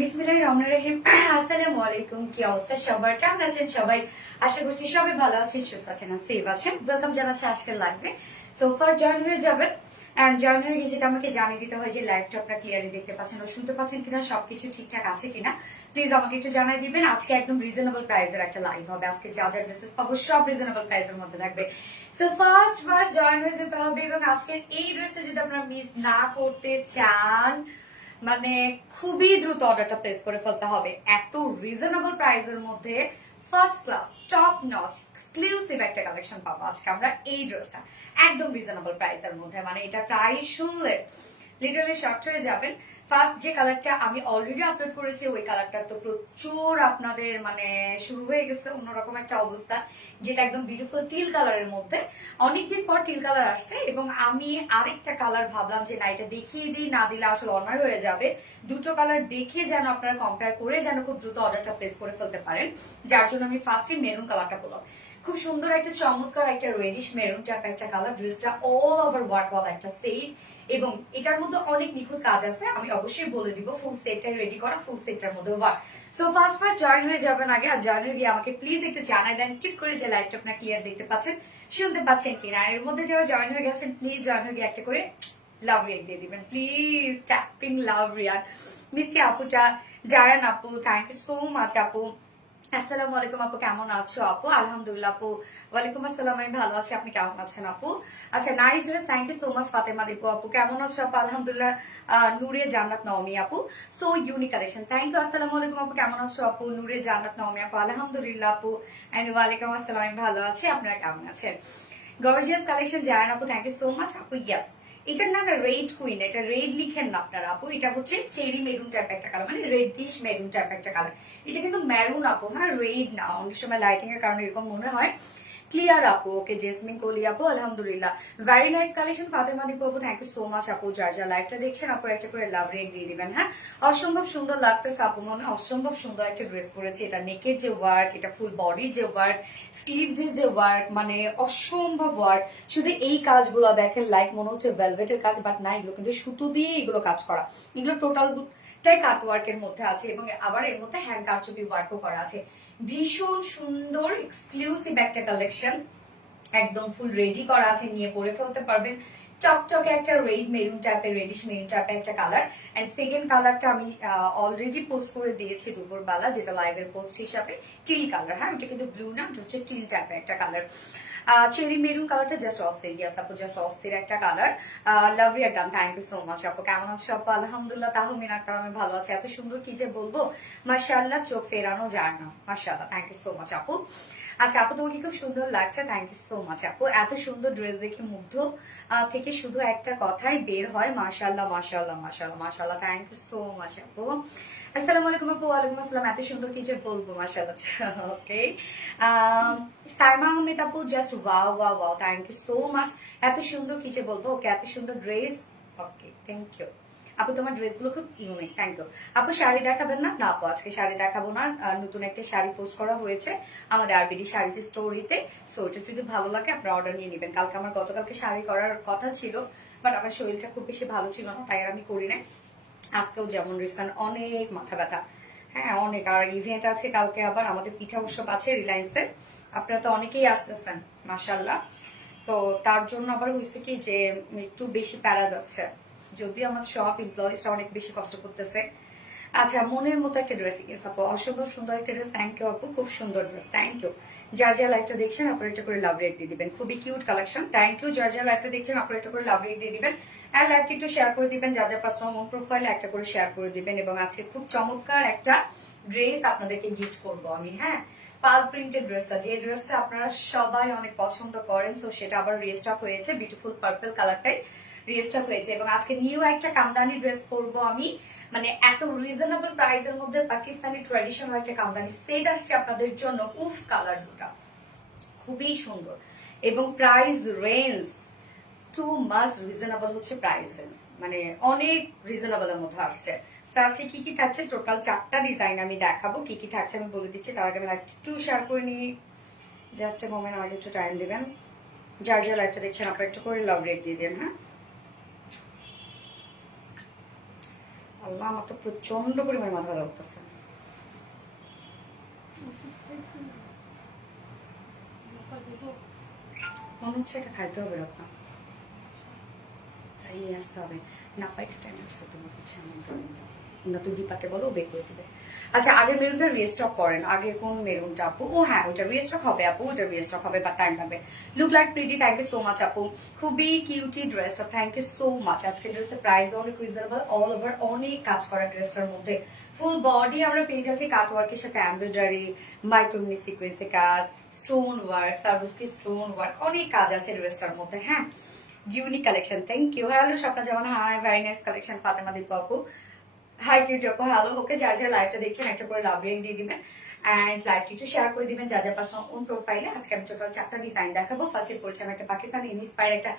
বিসমিল্লাহির রহমানির রহিম। আসসালামু আলাইকুম। কি অবস্থা সবার, কেমন আছেন সবাই? আশা করছি সবাই ভালো আছেন, সুস্থ আছেন, আর সেফ আছেন। ওয়েলকাম জানাচ্ছি আজকের লাইভে। সো ফার্স্ট জয়েন হয়ে যাবেন, এন্ড জয়েন হয়ে গিয়ে যেটা আমাকে জানিয়ে দিতে হয় যে লাইভটা আপনারা ক্লিয়ারলি দেখতে পাচ্ছেন ও শুনতে পাচ্ছেন কিনা, সবকিছু ঠিকঠাক আছে কিনা প্লিজ আমাকে একটু জানাই দিবেন। আজকে একদম রিজনেবল প্রাইসের একটা লাইভ হবে। আজকে যা যা ড্রেসেস পাবো সব রিজনেবল প্রাইসের মধ্যে থাকবে। সো ফার্স্ট জয়েন হয়ে যেতে হবে, এবং আজকের এই ড্রেসটা যদি আপনারা মিস না করতে চান, মানে খুবই দ্রুত অর্ডারটা প্লেস করে ফেলতে হবে। এত রিজনেবল প্রাইসের মধ্যে first class top notch exclusive একটা কালেকশন পাবো আজকে আমরা। এই ড্রেসটা একদম রিজনেবল প্রাইসের মধ্যে, মানে এটা প্রাইস শুনলে লিটারালি শর্ট হয়ে যাবেন। ফার্স্ট যে কালারটা আমি অলরেডি আপলোড করেছি, ওই কালারটা তো প্রচুর আপনাদের মানে শুরু হয়ে গেছে অন্যরকম একটা অবস্থা, যেটা একদম বিউটিফুল টিল কালারের মধ্যে। অনেকদিন পর টিল কালার আসছে, এবং আমি আরেকটা কালার ভাবলাম যে না, এটা দেখিয়ে দিই, না দিলে আসলে অন্যায় হয়ে যাবে। দুটো কালার দেখে যেন আপনারা কম্পেয়ার করে যেন খুব দ্রুত অর্ডারটা প্লেস করে ফেলতে পারেন, যার জন্য আমি ফার্স্টে মেরুন কালারটা বললাম। খুব সুন্দর একটা চমৎকার একটা রেডিশ মেরুন টাইপ একটা কালার। ড্রেসটা অল ওভার ওয়ার্ক ওয়ালা একটা সেট, এবং এটার মধ্যে অনেক নিখুঁত কাজ আছে। আমি অবশ্যই বলে দিব ফুল সেটটাই রেডি করা, ফুল সেটটার মধ্যে ওয়ার্ক। সো ফার্স্ট জয়েন হয়ে যাবেন আগে, আর জয়েন হয়ে গিয়ে আমাকে প্লিজ একটু জানাই দেন ঠিক করে যে লাইভটা আপনারা ক্লিয়ার দেখতে পাচ্ছেন, শুনতে পাচ্ছেন কিনা। এর মধ্যে যারা জয়েন হয়ে গেছেন প্লিজ জয়েন হয়ে গিয়ে একটা করে লাভ রিয়াক্ট দিয়ে দিবেন প্লিজ, ট্যাপিং লাভ রিয়াক্ট। মিষ্টি আপুটা জায়ান আপু, থ্যাংক ইউ সো মাচ আপু। আসসালামু আলাইকুম আপু, কেমন আছো আপু? আলহামদুলিল্লাহ আপু। ওয়ালাইকুম আসসালাম, আমি ভালো আছি, আপনি কেমন আছেন আপু? আচ্ছা, nice dress, thank you so much Fatema Dipu আপু, কেমন আছো আপু? আলহামদুলিল্লাহ। নূরে জান্নাত নওমি আপু, so unique collection, thank you. আসসালামু আলাইকুম আপু, কেমন আছো আপু? নূরে জান্নাত নওমি আপু, আলহামদুলিল্লাহ আপু। এন্ড ওয়ালাইকুম আসসালাম, আমি ভালো আছি, আপনারা কেমন আছেন? গর্জিয়াস কালেকশন জায়ান আপু, থ্যাংক ইউ সো মাচ আপু। ইয়েস, এটার নাম রেড কুইন, এটা রেড লিখেন না আপনারা আপু, এটা হচ্ছে চেরি মেরুন টাইপ একটা কালার, মানে রেডিশ মেরুন টাইপ একটা কালার। এটা কিন্তু মেরুন আপু, হ্যাঁ, রেড না। অনেক সময় লাইটিং এর কারণে এরকম মনে হয়। ক্লিয়ার আপু, ওকে। জেসমিন কোলি আপু, আলহামদুলিল্লাহ, very nice collection. Fatema Dipu আপু, থ্যাংক ইউ সো মাচ আপু। যার যা লাইভটা দেখছেন আপু একটা করে লাভ রেক দিয়ে দিবেন, হ্যাঁ। অসম্ভব সুন্দর লাগতেছে আপু, মনে অসম্ভব সুন্দর একটা ড্রেস পরেছে। এটা নেকের যে ওয়ার্ক, এটা ফুল বডির যে ওয়ার্ক, স্লিভসের যে ওয়ার্ক, মানে অসম্ভব ওয়ার্ক। শুধু এই কাজগুলো দেখেন, লাইক মনে হচ্ছে ভেলভেটের কাজ, বাট না, এগুলো কিন্তু সুতো দিয়ে এগুলো কাজ করা। এগুলো টোটালটাই কাট ওয়ার্কের মধ্যে আছে, এবং আবার এর মধ্যে হ্যান্ড কারচুপি ওয়ার্কও করা আছে। ভীষণ সুন্দর এক্সক্লুসিভ একটা কালেকশন, একদম ফুল রেডি করা আছে, নিয়ে পরে ফেলতে পারবেন। চকচকে একটা রেড মেরুন টাইপের, রেডিশ মেরুন টাইপের একটা কালার। এন্ড সেকেন্ড কালারটা আমি অলরেডি পোস্ট করে দিয়েছি দুপুরবেলা, যেটা লাইভের পোস্ট হিসাবে। টিল কালার, হ্যাঁ, ওটা কিন্তু ব্লু না, ওটা হচ্ছে টিল টাইপের একটা কালার। চেরি মেরুন কালারটা জাস্ট অস্থির। ইয়াস আপু, জাস্ট অস্থির একটা কালার। লাভ ইউ ডান, থ্যাংক ইউ সো মাচ আপু। কেমন আছো আপু? আলহামদুলিল্লাহ, তাহমিনা আক্তার, আমি ভালো আছি। এত সুন্দর কি যে বলবো, মাশাআল্লাহ, চোখ ফেরানো যায় না। মাশাআল্লাহ, থ্যাংক ইউ সো মাচ আপু। আচ্ছা আপু, তোমাকে খুব সুন্দর লাগছে, থ্যাংক ইউ সো মাচ আপু। এত সুন্দর ড্রেস দেখে মুগ্ধ থেকে শুধু একটা কথাই বের হয়, মাশাআল্লাহ মাশাআল্লাহ মাশাআল্লাহ মাশাআল্লাহ, থ্যাংক ইউ সো মাচ আপু। আসসালামু আলাইকুম আপু। ওয়ালাইকুম আসসালাম। এত সুন্দর কি যে বলবো, মাশাআল্লাহ। ওকে, সাইমা আহমেদ আপু, just wow wow wow, thank you so much. এত সুন্দর কি যে বলবো, ওকে, এত সুন্দর ড্রেস। ওকে, থ্যাংক ইউ আপু, তোমার ড্রেসগুলো খুব ইউনিক, থ্যাংক ইউ আপু। শাড়ি দেখাবেন না? না আপু, আজকে শাড়ি দেখাবো না। নতুন একটা শাড়ি পোস্ট করা হয়েছে আমাদের আরবিডি শাড়ি স্টোরিতে, সো এটা যদি ভালো লাগে আপনারা অর্ডার নিয়ে নেবেন। কালকে আমার গতকালকে শাড়ি করার কথা ছিল, বাট আমার শরীরটা খুব বেশি ভালো ছিল না, তাই আর আমি করি নাই। আজকেও যেমন রিসেন্ট অনেক মাথা ব্যথা, হ্যাঁ অনেক। আর ইভেন্ট আছে কালকে, আবার আমাদের পিঠা উৎসব আছে রিলায়েন্সের, আপনারা তো অনেকেই আসতেছেন মাশাআল্লাহ। তো তার জন্য আবার হয়েছে কি যে একটু বেশি প্যারা যাচ্ছে, যদিও আমাদের সব এমপ্লয়িজরা অনেক বেশি কষ্ট করতেছে। আচ্ছা, মনের মতো একটা ড্রেস, ইয়েস আপু, অসম্ভব সুন্দর একটা ড্রেস, থ্যাংক ইউ আপু, খুব সুন্দর ড্রেস, থ্যাংক ইউ। যার যা লাইভটা দেখছেন আপনারা একটা করে লাভ রেট দিয়ে দিবেন, খুবই কিউট কালেকশন, থ্যাংক ইউ। যার যা লাইভটা দেখছেন আপনারা একটা করে লাভ রেট দিয়ে দিবেন, আর লাইভটা একটু শেয়ার করে দিবেন। যা যা পার্সোনাল মন প্রোফাইলে একটা করে শেয়ার করে দিবেন। এবং আজকে খুব চমৎকার একটা ড্রেস আপনাদেরকে গিফট করবো আমি, হ্যাঁ। পাল প্রিন্টেড ড্রেসটা, যে ড্রেসটা আপনারা সবাই অনেক পছন্দ করেন, সো সেটা আবার রিস্টক হয়েছে, বিউটিফুল পার্পল কালারটাই রিস্টক হয়েছে। এবং আজকে নিউ একটা কামদানি ড্রেস পরবো আমি, মানে এত রিজনেবল প্রাইসের মধ্যে পাকিস্তানি ট্র্যাডিশনাল একটা কামদানি সেট আসছে আপনাদের জন্য। উফ, কালার দুটা খুবই সুন্দর, এবং price range too much reasonable হচ্ছে প্রাইস রেঞ্জ, মানে অনেক রিজনেবল এর মধ্যে আসছে। আজকে কি কি থাকছে, টোটাল 4টা ডিজাইন আমি দেখাবো। কি কি থাকছে আমি বলে দিচ্ছি, তার আগে আমি লাইভটা একটু শেয়ার করে নিই। জাস্ট এ মোমেন্ট, আমাকে একটু টাইম দিবেন। যার যার লাইভটা দেখছেন আপনারা একটু করে লাভ রেট দিয়ে দেন, হ্যাঁ। আল্লাহ, আমার তো প্রচন্ড পরিমাণে মাথা ব্যথা করতেছে। মনে হচ্ছে এটা খাইতে হবে আপনার, তাই নিয়ে আসতে হবে। নাপা এক্সটাইম আসছে তোমার হচ্ছে না, তুই দীপাকে বলো বের করে দিবে। আচ্ছা, আগের মেরুনটা রিস্টক করেন। আগের কোন মেরুনটা আপু? ও হ্যাঁ, ওইটা রিস্টক হবে আপু, ওইটা রিস্টক হবে, বাট টাইম লাগবে। Look like pretty, thank you so much আপু, খুবই কিউটি ড্রেসটা, থ্যাংক ইউ সো মাচ। আজকে ড্রেসের প্রাইস অনেক রিজনেবল, অল ওভার অনেক কাজ করা ড্রেসটার মধ্যে। ফুল বডি আমরা পেয়ে যাচ্ছি কাটওয়ার্কের সাথে এমব্রয়ডারি, মাইক্রোমিনি সিকোয়েন্সে কাজ, স্টোন ওয়ার্ক, সার্ভিসকি স্টোন ওয়ার্ক, অনেক কাজ আছে ড্রেসটার মধ্যে। হ্যাঁ, unique collection, thank you. Hello Swapna Zaman, hi, very nice collection. Fatema Dipu আপু, হাই কিউট আপু, হ্যালো। ওকে, যার যার লাইভটা দেখছেন একটা করে লাভ রিং দিয়ে দিবেন এন্ড লাইভটি একটু শেয়ার করে দিবেন যা যা পার্সোনাল ওন প্রোফাইলে। আজকে আমি টোটাল 4টা ডিজাইন দেখাবো। ফার্স্টে করেছি আমি একটা পাকিস্তানি ইন্সপায়ার একটা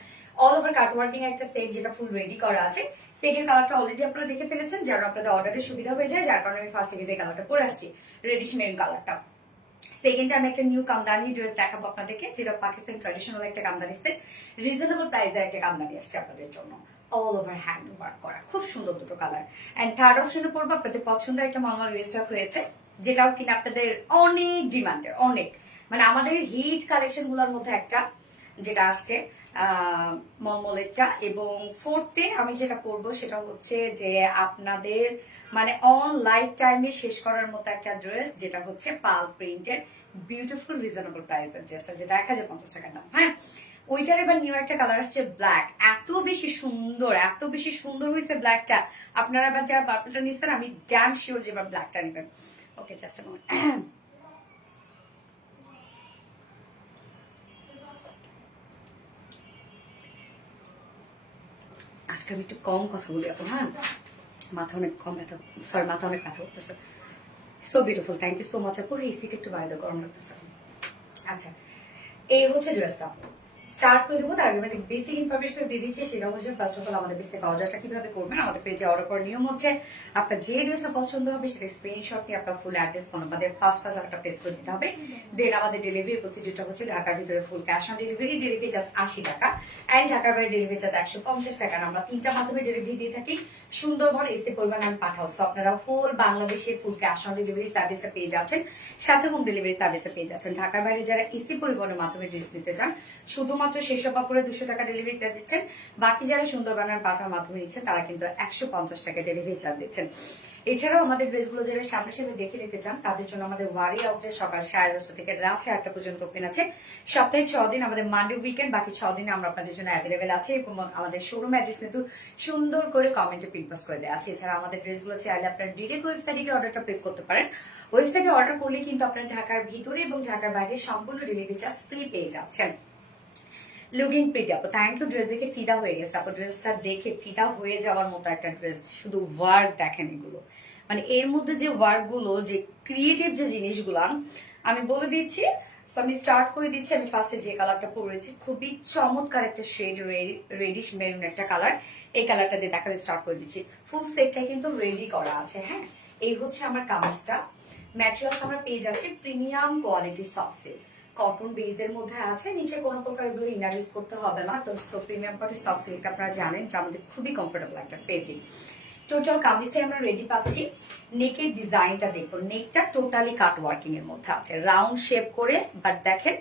অল ওভার কাট ওয়ার্কিং একটা সেট, যেটা ফুল রেডি করা আছে। সেকেন্ড কালারটা অলরেডি আপনারা দেখে ফেলেছেন, যেন আপনাদের অর্ডারের সুবিধা হয়ে যায়, যার কারণে আমি ফার্স্টে কিন্তু কালারটা পরে আসছি, রেডিশ মেরুন কালারটা। সেকেন্ড আমি একটা নিউ কামদানি ড্রেস দেখাবো আপনাদেরকে, যেটা পাকিস্তান ট্র্যাডিশনাল একটা কামদানি সেট, রিজনেবল প্রাইসে একটা কামদানি আসছে আপনাদের জন্য, অল ওভার হ্যান্ড ওয়ার্ক করা, খুব সুন্দর দুটো কালার। এন্ড থার্ড অপশনে পড়বো আপনাদের পছন্দের একটা মলমল রেস্টক হয়েছে, যেটাও কিনা আপনাদের অনেক ডিমান্ডের, অনেক মানে আমাদের হিট কালেকশন গুলোর মধ্যে একটা, যেটা আসছে মলমলেরটা। এবং ফোর্থে আমি যেটা পরবো সেটা হচ্ছে যে আপনাদের মানে অন লাইফ টাইমে শেষ করার মতো একটা ড্রেস, যেটা হচ্ছে পাল প্রিন্টের বিউটিফুল রিজনেবল প্রাইসের ড্রেসটা, যেটা 1050 টাকা দাম। হ্যাঁ, ওইটার এবার নিউ একটা কালার আসছে ব্ল্যাক, এত বেশি সুন্দর, এত বেশি সুন্দর হয়েছে ব্ল্যাকটা। আপনারা এবার যারা পার্পলটা নিচ্ছেন, আমি ড্যাম শিওর যে এবার ব্ল্যাকটা নেবেন। ওকে, জাস্ট আ মোমেন্ট। আজকে আমি একটু কম কথা বলি আপু, হ্যাঁ, মাথা অনেক কম ব্যথা, সরি মাথা অনেক ব্যথা করতেছে। So beautiful, thank you so much আপু। এই সিট একটু বাইরে গরম লাগতেছে। আচ্ছা, এই হচ্ছে ড্রেসটা, স্টার্ট করে দেবো। তার আগে বেসিক ইনফরমেশন দিয়ে দিচ্ছি, সেটা হচ্ছে ফার্স্ট অফ অল আমাদের পেজ থেকে অর্ডারটা কিভাবে করবেন। আমাদের পেজে অর্ডার করার নিয়ম হচ্ছে, আপনার যে ড্রেসটা পছন্দ হবে সেটা স্ক্রিনশট নিয়ে আপনার ফুল অ্যাড্রেস ফোন আমাদের ফার্স্ট একটা প্লেস করে দিতে হবে। দেন আমাদের ডেলিভারি প্রসিডিউরটা হচ্ছে ঢাকার ভিতরে full cash on delivery, delivery charge 80 টাকা, অ্যান্ড ঢাকার বাইরে ডেলিভারি চার্জ 150 টাকা। আমরা 3টা মাধ্যমে ডেলিভারি দিয়ে থাকি, সুন্দরবন, এসি পরিবহন এন্ড পাঠাও। সো আপনারা ফুল বাংলাদেশে ফুল ক্যাশ অন ডেলিভারি সার্ভিসটা পেয়ে যাচ্ছেন, সাথে হোম ডেলিভারি সার্ভিসটা পেয়ে যাচ্ছেন। ঢাকার বাইরে যারা এসি পরিবহনের মাধ্যমে ড্রেস নিতে চান, শুধুমাত্র সেসব কাপড়ে 200 টাকা ডেলিভারি চার্জ দিচ্ছেন। বাকি যারা সুন্দরবনের পাঠার মাধ্যমে নিচ্ছেন, তারা কিন্তু 150 টাকা ডেলিভারি চার্জ দিচ্ছেন। এছাড়াও আমাদের ড্রেসগুলো যারা সামনে সামনে দেখে নিতে চান, তাদের জন্য আমাদের ওয়ারি আউটলেট সকাল 10:30 থেকে রাত 8টা পর্যন্ত ওপেন আছে। সপ্তাহে 6 দিন, আমাদের মানডে উইকেন্ড, বাকি 6 দিন আমরা আপনাদের জন্য অ্যাভেলেবেল আছে। এবং আমাদের শোরুম অ্যাড্রেস কিন্তু সুন্দর করে কমেন্টে পিনপোস্ট করে দেওয়া আছে। এছাড়া আমাদের ড্রেসগুলো চাইলে আপনারা ডিরেক্ট ওয়েবসাইটে গিয়ে অর্ডারটা প্লেস করতে পারেন। ওয়েবসাইটে অর্ডার করলে কিন্তু আপনারা ঢাকার ভিতরে এবং ঢাকার বাইরে সম্পূর্ণ ডেলিভারি চার্জ ফ্রি পেয়ে যাচ্ছেন। লুকিং প্রিটি আপু, থ্যাংক ইউ। ড্রেস দেখে ফিদা হয়ে গেছে আপু, ড্রেসটা দেখে ফিদা হয়ে যাওয়ার মতো একটা ড্রেস। শুধু ওয়ার্ক দেখেন, এগুলো মানে এর মধ্যে যে ওয়ার্ক গুলো, যে ক্রিয়েটিভ যে জিনিসগুলো আমি বলে দিচ্ছি। আমি স্টার্ট করে দিচ্ছি। আমি ফার্স্টে যে কালারটা পরেছি, খুবই চমৎকার একটা শেড, রেডিশ মেরুন একটা কালার। এই কালারটা দিয়ে দেখাতে স্টার্ট করে দিচ্ছি। ফুল সেটটা কিন্তু রেডি করা আছে। হ্যাঁ, এই হচ্ছে আমার কামিজটা। ম্যাটেরিয়ালস আমরা পেয়ে যাচ্ছি premium quality soft silk, cotton বেজের মধ্যে আছে। নিচে কোনো প্রকার এগুলো ইনার ইউজ করতে হবে না। তো প্রিমিয়াম কোয়ালিটি সফট সিল্ক আপনারা জানেন যে আমাদের খুবই কমফোর্টেবল একটা ফেব্রিক। টোটাল কামিজটাই আমরা রেডি পাচ্ছি। নেকের ডিজাইনটা দেখুন, নেকটা টোটালি কাট ওয়ার্কিং এর মধ্যে আছে, রাউন্ড শেপ করে, বাট দেখেন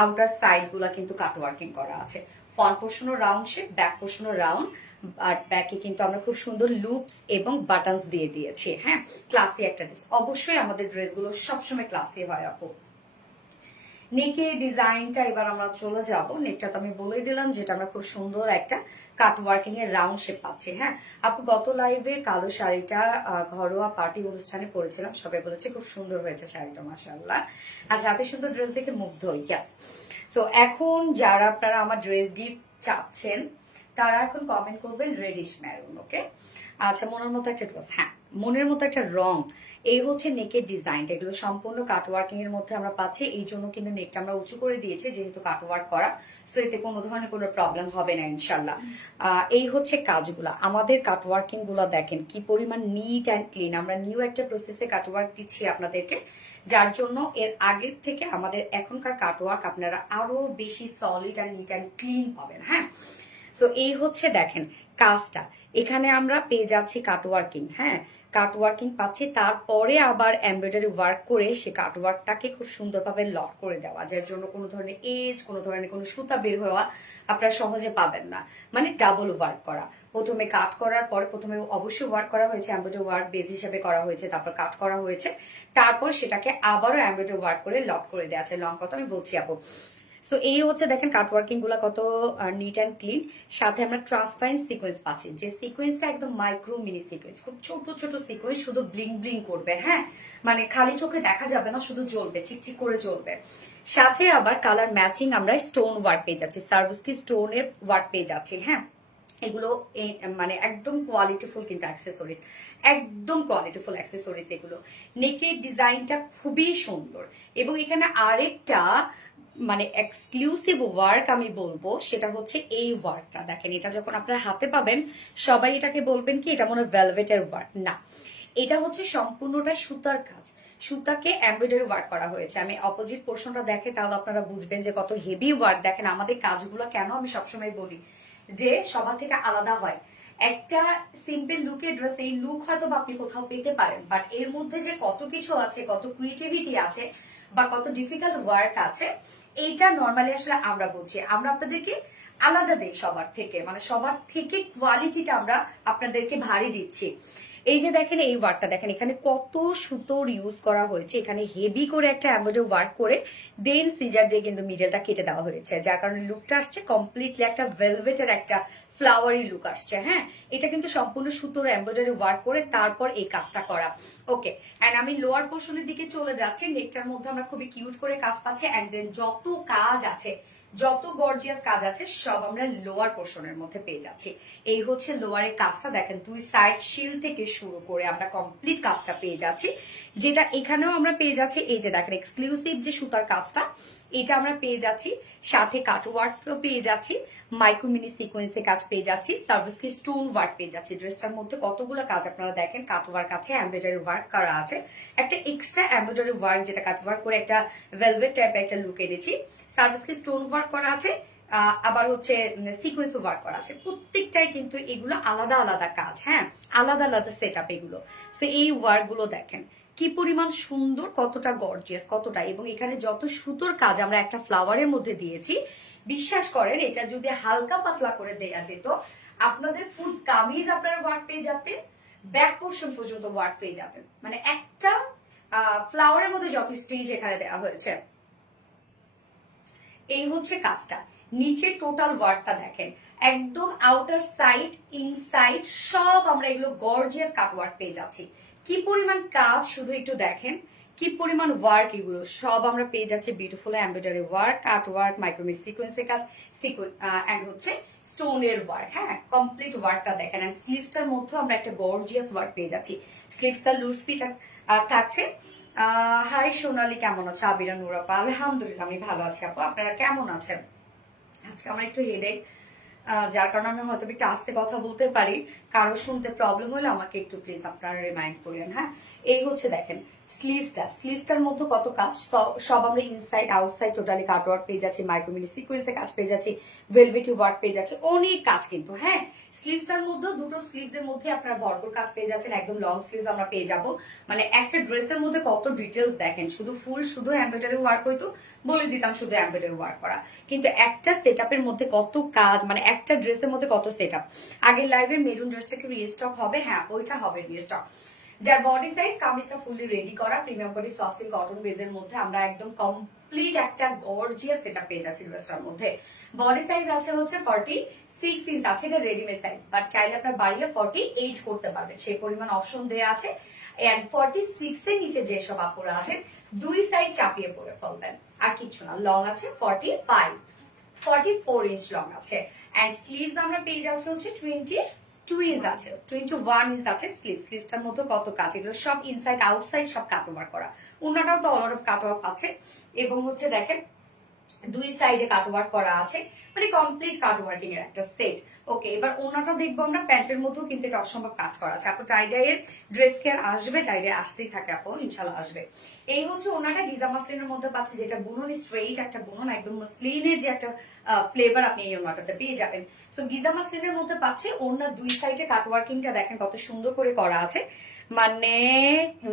আউটার সাইড গুলা কিন্তু কাট ওয়ার্কিং করা আছে। ফ্রন্ট পোর্শনও রাউন্ড শেপ, ব্যাক পোর্শনও রাউন্ড, আর ব্যাকে কিন্তু আমরা খুব সুন্দর লুপস এবং বাটনস দিয়ে দিয়েছি। হ্যাঁ, ক্লাসি একটা ড্রেস। অবশ্যই আমাদের ড্রেসগুলো সবসময় ক্লাসি হয় আপু। নেকের ডিজাইনটা এবার আমরা চলে যাব। নেকটা তো আমি বলে দিলাম, যেটা আমরা খুব সুন্দর একটা কাট ওয়ার্কিং এর রাউন্ড শেপ পাচ্ছি। হ্যাঁ আপু, গত লাইভে কালো শাড়িটা ঘরোয়া পার্টি অনুষ্ঠানে পরেছিলাম, সবাই বলেছে খুব সুন্দর হয়েছে শাড়িটা, মাশাআল্লাহ। আচ্ছা, এত সুন্দর ড্রেস দেখে মুগ্ধ হই। ইয়াস, তো এখন যারা আপনারা আমার ড্রেস গিফট চাচ্ছেন, তারা এখন কমেন্ট করবেন রেডিশ ম্যারুন। ওকে, আচ্ছা, মনের মতো একটা ড্রেস, হ্যাঁ মনের মতো একটা রং। এই হচ্ছে নেকের ডিজাইনটা, এগুলো সম্পূর্ণ কাটওয়ার্কিং এর মধ্যে আমরা পাচ্ছি। এই জন্য কিন্তু নেকটা আমরা উঁচু করে দিয়েছি, যেহেতু কাটওয়ার্ক করা, তো এতে কোনো ধরনের কোনো প্রবলেম হবে না ইনশাল্লাহ। এই হচ্ছে কাজগুলা, আমাদের কাটওয়ার্কিং গুলা দেখেন কি পরিমাণ নিট অ্যান্ড ক্লিন। আমরা নিউ একটা প্রসেসে কাটওয়ার্ক দিচ্ছি আপনাদেরকে, যার জন্য এর আগের থেকে আমাদের এখনকার কাটওয়ার্ক আপনারা আরো বেশি সলিড আর নিট অ্যান্ড ক্লিন পাবেন। হ্যাঁ, তো এই হচ্ছে দেখেন কাজটা এখানে আমরা পেয়ে যাচ্ছি কাটওয়ার্কিং, হ্যাঁ কাটওয়ার্কিং পাচ্ছি, তারপরে আবার এমব্রয়ডারি ওয়ার্ক করে সে কাটওয়ার্কটাকে খুব সুন্দরভাবে লক করে দেওয়া, যার জন্য কোনো ধরনের এজ, কোনো ধরনের কোনো সুতা বের হওয়া আপনারা সহজে পাবেন না। মানে ডাবল ওয়ার্ক করা, প্রথমে কাট করার পরে, প্রথমে অবশ্যই ওয়ার্ক করা হয়েছে, এমব্রয়ডারি ওয়ার্ক বেস হিসেবে করা হয়েছে, তারপর কাট করা হয়েছে, তারপর সেটাকে আবারও এমব্রয়ডারি ওয়ার্ক করে লক করে দেওয়া আছে। লং কথা আমি বলছি আপু। সো এই হচ্ছে দেখেন কাটওয়ার্কিং গুলা কত নিট অ্যান্ড ক্লিন। সাথে আমরা ট্রান্সপারেন্ট সিকোয়েন্স পাচ্ছি, যে সিকোয়েন্সটা একদম মাইক্রো মিনি সিকোয়েন্স, খুব ছোট ছোট সিকোয়েন্স, শুধু ব্লিং ব্লিং করবে, হ্যাঁ মানে খালি চোখে দেখা যাবে না, শুধু জ্বলবে, চিকচিক করে জ্বলবে। সাথে আবার কালার ম্যাচিং আমরা স্টোন ওয়ার্ক পেয়ে যাচ্ছি, সার্ভিসকি স্টোনের ওয়ার্ক পেয়ে যাচ্ছি, হ্যাঁ এগুলো মানে একদম কোয়ালিটিফুল কিন্তু অ্যাক্সেসরিজ, একদম কোয়ালিটিফুল অ্যাক্সেসরিজ এগুলো। নেকের ডিজাইনটা খুবই সুন্দর, এবং এখানে আরেকটা মানে এক্সক্লুসিভ ওয়ার্ক আমি বলবো, সেটা হচ্ছে এই ওয়ার্কটা দেখেন। এটা যখন আপনারা হাতে পাবেন সবাই এটাকে বলবেন কি এটা মনে হয় ভেলভেটের ওয়ার্ক, না এটা হচ্ছে সম্পূর্ণটা সুতার কাজ, সুতাকে এমব্রয়ডারি ওয়ার্ক করা হয়েছে। আমি অপোজিট পোর্শনটা দেখে তাহলে আপনারা বুঝবেন যে কত হেভি ওয়ার্ক। দেখেন আমাদের কাজগুলো কেন আমি সবসময় বলি যে সবার থেকে আলাদা হয়। একটা সিম্পল লুকের ড্রেস, এই লুক হয়তো আপনি কোথাও পেতে পারেন, বাট এর মধ্যে যে কত কিছু আছে, কত ক্রিয়েটিভিটি আছে বা কত ডিফিকাল্ট ওয়ার্ক আছে, এইটা নর্মালি আসলে আমরা বুঝি। আমরা আপনাদেরকে আলাদা দিই সবার থেকে, মানে সবার থেকে কোয়ালিটিটা আমরা আপনাদেরকে ভারী দিচ্ছি। এই যে দেখেন এই ওয়ার্কটা দেখেন, এখানে কত সুতোর ইউজ করা হয়েছে, এখানে হেভি করে একটা এমব্রয়ডারি ওয়ার্ক করে দেন সিজার দিয়ে কিন্তু মিডলটা কেটে দেওয়া হয়েছে, যার কারণে লুকটা আসছে কমপ্লিটলি একটা ভেলভেটের একটা ফ্লাওয়ারি লুক আসছে। হ্যাঁ এটা কিন্তু সম্পূর্ণ সুতোর এমব্রয়ডারি ওয়ার্ক করে তারপর এই কাজটা করা। ওকে, এন্ড আমি লোয়ার পোর্শনের দিকে চলে যাচ্ছি। নেকটার মধ্যে আমরা খুবই কিউট করে কাজ পাচ্ছি, এন্ড দেন যত কাজ আছে, যত গর্জিয়াস কাজ আছে সব আমরা লোয়ার পোর্শনের মধ্যে পেয়ে যাচ্ছি। এই হচ্ছে লোয়ারের কাজটা দেখেন, দুই সাইড শিল থেকে শুরু করে আমরা কমপ্লিট কাজটা পেয়ে যাচ্ছি, যেটা এখানেও আমরা পেয়ে যাচ্ছি। এই যে দেখেন এক্সক্লুসিভ যে সুতার কাজটা, এটা আমরা পেয়ে যাচ্ছি, সাথে কাট ওয়ার্ক পেয়ে যাচ্ছি, মাইক্রো মিনি সিকোয়েন্সে কাজ পেয়ে যাচ্ছি, সার্ভিসকে স্টোন ওয়ার্ক পেয়ে যাচ্ছি। ড্রেসটার মধ্যে কতগুলো কাজ আপনারা দেখেন, কাট ওয়ার্ক আছে, এমব্রয়ডারি ওয়ার্ক করা আছে, একটা এক্সট্রা এমব্রয়ডারি ওয়ার্ক যেটা কাট ওয়ার্ক করে একটা ভেলভেট টাইপের একটা লুক এনেছি, সার্ভিসকে স্টোন ওয়ার্ক করা আছে, আবার হচ্ছে সিকোয়েন্স ওয়ার্ক করা আছে। প্রত্যেকটাই কিন্তু এগুলো আলাদা আলাদা কাজ, হ্যাঁ আলাদা আলাদা সেট আপ এগুলো। তো এই ওয়ার্ক গুলো দেখেন কি পরিমাণ সুন্দর, কতটা গর্জিয়াস, কতটা, এবং এখানে যত সুতোর কাজ আমরা একটা ফ্লাওয়ারের মধ্যে দিয়েছি, বিশ্বাস করেন এটা যদি হালকা পাতলা করে দেয়া যেত, আপনাদের ফুল কামিজ আপনারা ওয়ার্ক পেয়ে যাবেন, ব্যাক পোর্শন পর্যন্ত ওয়ার্ক পেয়ে যাবেন। মানে একটা ফ্লাওয়ারের মধ্যে যত স্টেজ এখানে দেওয়া হয়েছে। এই হচ্ছে কাজটা, নিচে টোটাল ওয়ার্কটা দেখেন, একদম আউটার সাইড ইনসাইড সব আমরা এগুলো গর্জিয়াস কাট ওয়ার্ক পেয়ে যাচ্ছি। কি পরিমাণ কাজ শুধু একটু দেখেন, কি পরিমাণ ওয়ার্ক, এগুলো সব আমরা পেয়ে যাচ্ছি beautiful embroidery work, cut work, মাইক্রোমিক সিকোয়েন্সের কাজ, এন্ড হচ্ছে স্টোনের ওয়ার্ক। হ্যাঁ কমপ্লিট ওয়ার্কটা দেখেন, এন্ড স্লিভসটার মধ্যে আমরা একটা গর্জিয়াস ওয়ার্ক পেয়ে যাচ্ছি। স্লিভসটা লুজ ফিট থাকছে। হাই সোনালি, কেমন আছো? আবিরা নুরাপা, আলহামদুলিল্লাহ আমি ভালো আছি আপু, আপনারা কেমন আছেন? আজকে আমার একটু হেডেক, যার কারণে আমি হয়তো একটু আস্তে কথা বলতে পারি, কারো শুনতে প্রবলেম হলে আমাকে একটু প্লিজ আপনারা রিমাইন্ড করেন। হ্যাঁ এই হচ্ছে দেখেন স্লিভসটার মধ্যে কত কাজ, সব আমরা ইনসাইড আউটসাইড টোটালি কাট ওয়ার্ক পেয়ে যাচ্ছি, মাইক্রোমিনি সিকোয়েন্সে কাজ পেয়ে যাচ্ছি, ভেলভেটি ওয়ার্ক পেয়ে যাচ্ছে, অনেক কাজ কিন্তু। হ্যাঁ স্লিভসটার মধ্যে দুটো স্লিভস এর মধ্যে আপনারা ভরপুর কাজ পেয়ে যাচ্ছেন, একদম লং স্লিভস আমরা পেয়ে যাব। মানে একটা ড্রেসের মধ্যে কত ডিটেলস দেখেন, শুধু ফুল শুধু এমব্রয়ডারি ওয়ার্ক হইতো বলে দিতাম শুধু এমব্রয়ডারি ওয়ার্ক করা, কিন্তু একটা সেট আপের মধ্যে কত কাজ, মানে একটা ড্রেসের মধ্যে কত সেট আপ। আগের লাইভে মেরুন ড্রেসটা কি রিস্টক হবে? হ্যাঁ ওইটা হবে রিস্টক। যার বডি সাইজ কামিজটা ফুলি রেডি করা, premium body soft silk cotton বেজের মধ্যে আমরা একদম কমপ্লিট একটা গর্জিয়াস সেটআপ পেয়ে যাচ্ছি ড্রেসটার মধ্যে। বডি সাইজ আছে হচ্ছে 46 ইঞ্চ আছে, এটা রেডিমেড সাইজ, বাট চাইলে আপনার বাড়িয়ে 48 করতে পারবেন, সেই পরিমাণ অপশন দেওয়া আছে। এন্ড 46 এর নিচে যেসব আপুরা আছেন দুই সাইড চাপিয়ে পরে ফেলবেন, আর কিছু না। লং আছে 44 ইঞ্চ লং আছে, এন্ড স্লিভস আমরা পেয়ে যাচ্ছি হচ্ছে 22 ইঞ্চ আছে, 21 ইঞ্চ আছে স্লিভসটার মধ্যে কত কাজ, এগুলো সব ইনসাইড আউটসাইড সব কাট ওভার করা। অন্যটাও তো অল অফ কাট ওভার আছে, এবং হচ্ছে দেখেন দুই সাইডে কাটওয়ার্ক করা আছে, মানে কমপ্লিট কাটওয়ার্কিং এর একটা সেট। ওকে, এবার ওনাটা দেখবো আমরা, প্যান্টের মধ্যেও কিন্তু এটা অসম্ভব কাজ করা আছে। আপু টাইডাইয়ের ড্রেস কেয়ার আসবে, টাইডাই আসতেই থাকে আপু, ইনশাল্লাহ আসবে। এই হচ্ছে ওনাটা গিজা মাসলিনের মধ্যে পাচ্ছে, যেটা বুনন স্ট্রেইট একটা বুনন, একদম মাসলিনের যে একটা ফ্লেভার আপনি এই ওনাটাতে পেয়ে যাবেন। তো গিজা মাসলিনের মধ্যে পাচ্ছে, ওনার দুই সাইডে কাটওয়ার্কিংটা দেখেন কত সুন্দর করে করা আছে, মানে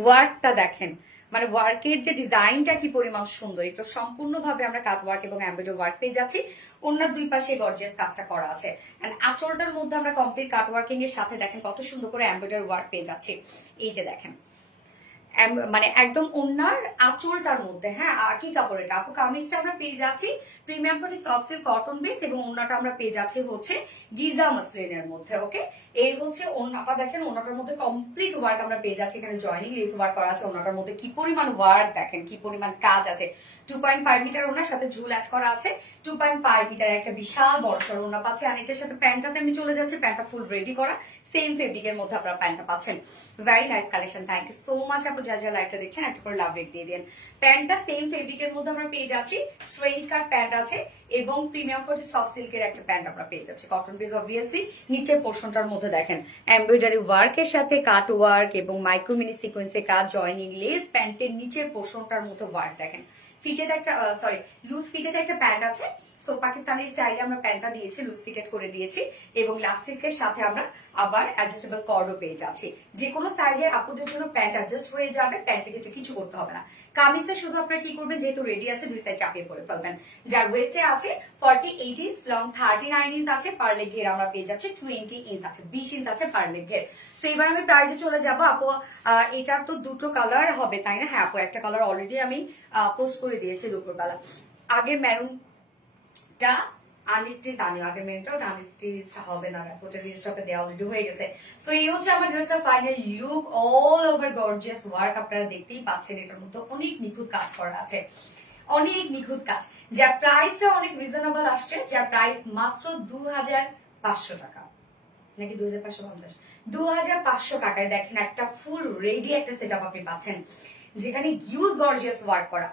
ওয়ার্কটা দেখেন, মানে ওয়ার্কের যে ডিজাইনটা কি পরিমাণ সুন্দর। এটা সম্পূর্ণভাবে আমরা কাট ওয়ার্ক এবং এমব্রয়ডারি ওয়ার্ক পেয়ে যাচ্ছি। ওনার দুই পাশে গর্জিয়াস কাজটা করা আছে। এন্ড আঁচলটার মধ্যে আমরা কমপ্লিট কাট ওয়ার্কিং এর সাথে দেখেন কত সুন্দর করে এমব্রয়ডারি ওয়ার্ক পেয়ে যাচ্ছি। এই যে দেখেন, মানে একদম ওনার আঁচলটার মধ্যে, হ্যাঁ কি কাপড় এটা আপু, কামিজটা আমরা পেয়ে যাচ্ছি premium quality soft silk cotton base, এবং ওনাটা আমরা পেয়ে যাচ্ছি হচ্ছে গিজা মাসলিনের মধ্যে। ওকে, এই হচ্ছে ওনাটা, দেখেন ওনাটার মধ্যে কমপ্লিট ওয়ার্ক আমরা পেয়ে যাচ্ছি, এখানে জয়েনিং লেস ওয়ার্ক করা আছে। ওনাটার মধ্যে কি পরিমাণ ওয়ার্ক দেখেন, কি পরিমাণ কাজ আছে। 2.5 মিটার ওনার সাথে ঝুল অ্যাড করা আছে, 2.5 মিটার একটা বিশাল বড় সড় ওনা পাচ্ছে। আর এটার সাথে প্যান্টটাতে আমি চলে যাচ্ছি, প্যান্টটা ফুল রেডি করা, সেম ফেব্রিকের মধ্যে আপনারা প্যান্টটা পাচ্ছেন। Very nice collection, thank you so much আপু, যা যা লাইভটা দেখছেন একটা করে লাভ রেট দিয়ে দেন। প্যান্টটা সেম ফেব্রিকের মধ্যে আমরা পেয়ে যাচ্ছি, স্ট্রেইট কাট প্যান্ট আছে, এবং প্রিমিয়াম কোয়ালিটি সফট সিল্কের একটা প্যান্ট আমরা পেয়ে যাচ্ছি, কটন বেস অবভিয়াসলি। নিচের পোর্শনটার মধ্যে দেখেন এমব্রয়ডারি ওয়ার্কের সাথে কাট ওয়ার্ক এবং মাইক্রো মিনি সিকোয়েন্সে কাজ, জয়েনিং লেস, প্যান্টের নিচের পোর্শনটার মধ্যে ওয়ার্ক দেখেন। ফিটেড একটা লুজ ফিটেড একটা প্যান্ট আছে। সো পাকিস্তানি স্টাইলে আমরা প্যান্টটা দিয়েছি, লুজ ফিটেড করে দিয়েছি, এবং লাস্টিকের সাথে আমরা আবার অ্যাডজাস্টেবল কর্ডও পেয়ে যাচ্ছি। যে কোনো সাইজের আপুদের জন্য প্যান্ট অ্যাডজাস্ট হয়ে যাবে, প্যান্টের ক্ষেত্রে কিছু করতে হবে না। কামিজটা শুধু আপনারা কি করবেন, যেহেতু রেডি আছে দুই সাইড চাপিয়ে পরে ফেলবেন। যার ওয়েস্টে আছে 48 ইঞ্চ, লং 39 ইঞ্চ আছে, পার লেগ ঘের আমরা পেয়ে যাচ্ছি 20 ইঞ্চ আছে, 20 ইঞ্চ আছে পার লেগ ঘের। তো এবার আমি প্রাইসে চলে যাবো আপু। এটার তো দুটো কালার হবে তাই না? হ্যাঁ আপু, একটা কালার অলরেডি আমি পোস্ট করে দিয়েছি দুপুরবেলা। আগের মেরুনটা আনস্টিচ আনিও, আগের মেরুনটা ওটা আনস্টিচ হবে না, ওটা রিস্টকে দেওয়া অলরেডি হয়ে গেছে। সো এই হচ্ছে আমার ড্রেসটা final look, all over gorgeous work, আপনারা দেখতেই পাচ্ছেন। এটার মধ্যে অনেক নিখুঁত কাজ করা আছে, অনেক নিখুঁত কাজ, যার প্রাইসটা অনেক রিজনেবল আসছে, যার প্রাইস মাত্র 2500 টাকা, নাকি 2550, 2500 টাকায় দেখেন একটা ফুল রেডি একটা সেটআপ আপনি পাচ্ছেন, যেখানে হিউজ গর্জিয়াস ওয়ার্ক করা,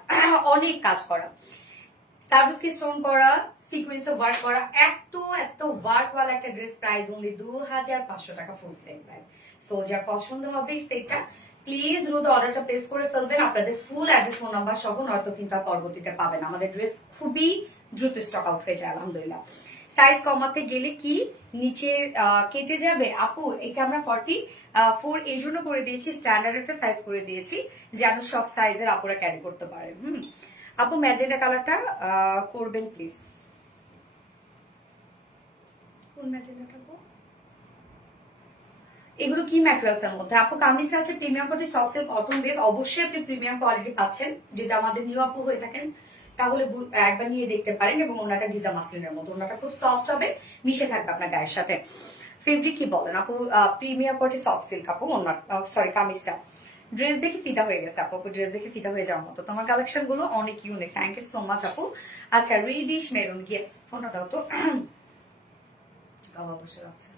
অনেক কাজ করা, সার্ভিস কি স্টোন করা, সিকোয়েন্সে ওয়ার্ক করা, এত এত ওয়ার্ক ওয়ালা একটা ড্রেস, প্রাইস অনলি 2500 টাকা ফুল সেট প্রাইস। সো যার পছন্দ হবে সেটটা প্লিজ দ্রুত অর্ডারটা প্লেস করে ফেলবেন, আপনাদের ফুল অ্যাড্রেস ফোন নাম্বার সহ, নয়তো কিন্তু আর পরবর্তীতে পাবেন। আমাদের ড্রেস খুবই দ্রুত স্টক আউট হয়ে যায় আলহামদুলিল্লাহ। সাইজ কমাতে গেলে কি নিচে কেটে যাবে আপু? এটা আমরা 44 এই জন্য করে দিয়েছি, স্ট্যান্ডার্ড একটা সাইজ করে দিয়েছি, যেন সব সাইজের আপুরা ক্যারি করতে পারে। আপু ম্যাজেন্টা কালারটা করবেন প্লিজ। কোন ম্যাজেন্টাটা আপু? এগুলো কি ম্যাটেরিয়ালস এর মধ্যে আপু? কামিজটা আছে premium quality soft silk cotton base, অবশ্যই আপনি প্রিমিয়াম কোয়ালিটি পাচ্ছেন। যদি আমাদের নিউ আপু হয়ে থাকেন তাহলে একবার নিয়ে দেখতে পারেন। এবং ওনাটা গিজা মাসলিনের মতো, ওনাটা খুব সফট হবে, মিশে থাকবে আপনার গায়ের সাথে। ফেব্রিক কি বলেন আপু? প্রিমিয়াম কোয়ালিটি সফট সিল্ক আপু, সরি কামিজটা। ড্রেস দেখে ফিদা হয়ে গেছে আপু, ড্রেস দেখে ফিদা হয়ে যাওয়ার মতো। তোমার কালেকশন গুলো অনেক unique, thank you so much আপু। আচ্ছা রেডিশ মেরুন, ইয়েস ফোনটা দাও তো, বাবা বসে আছে।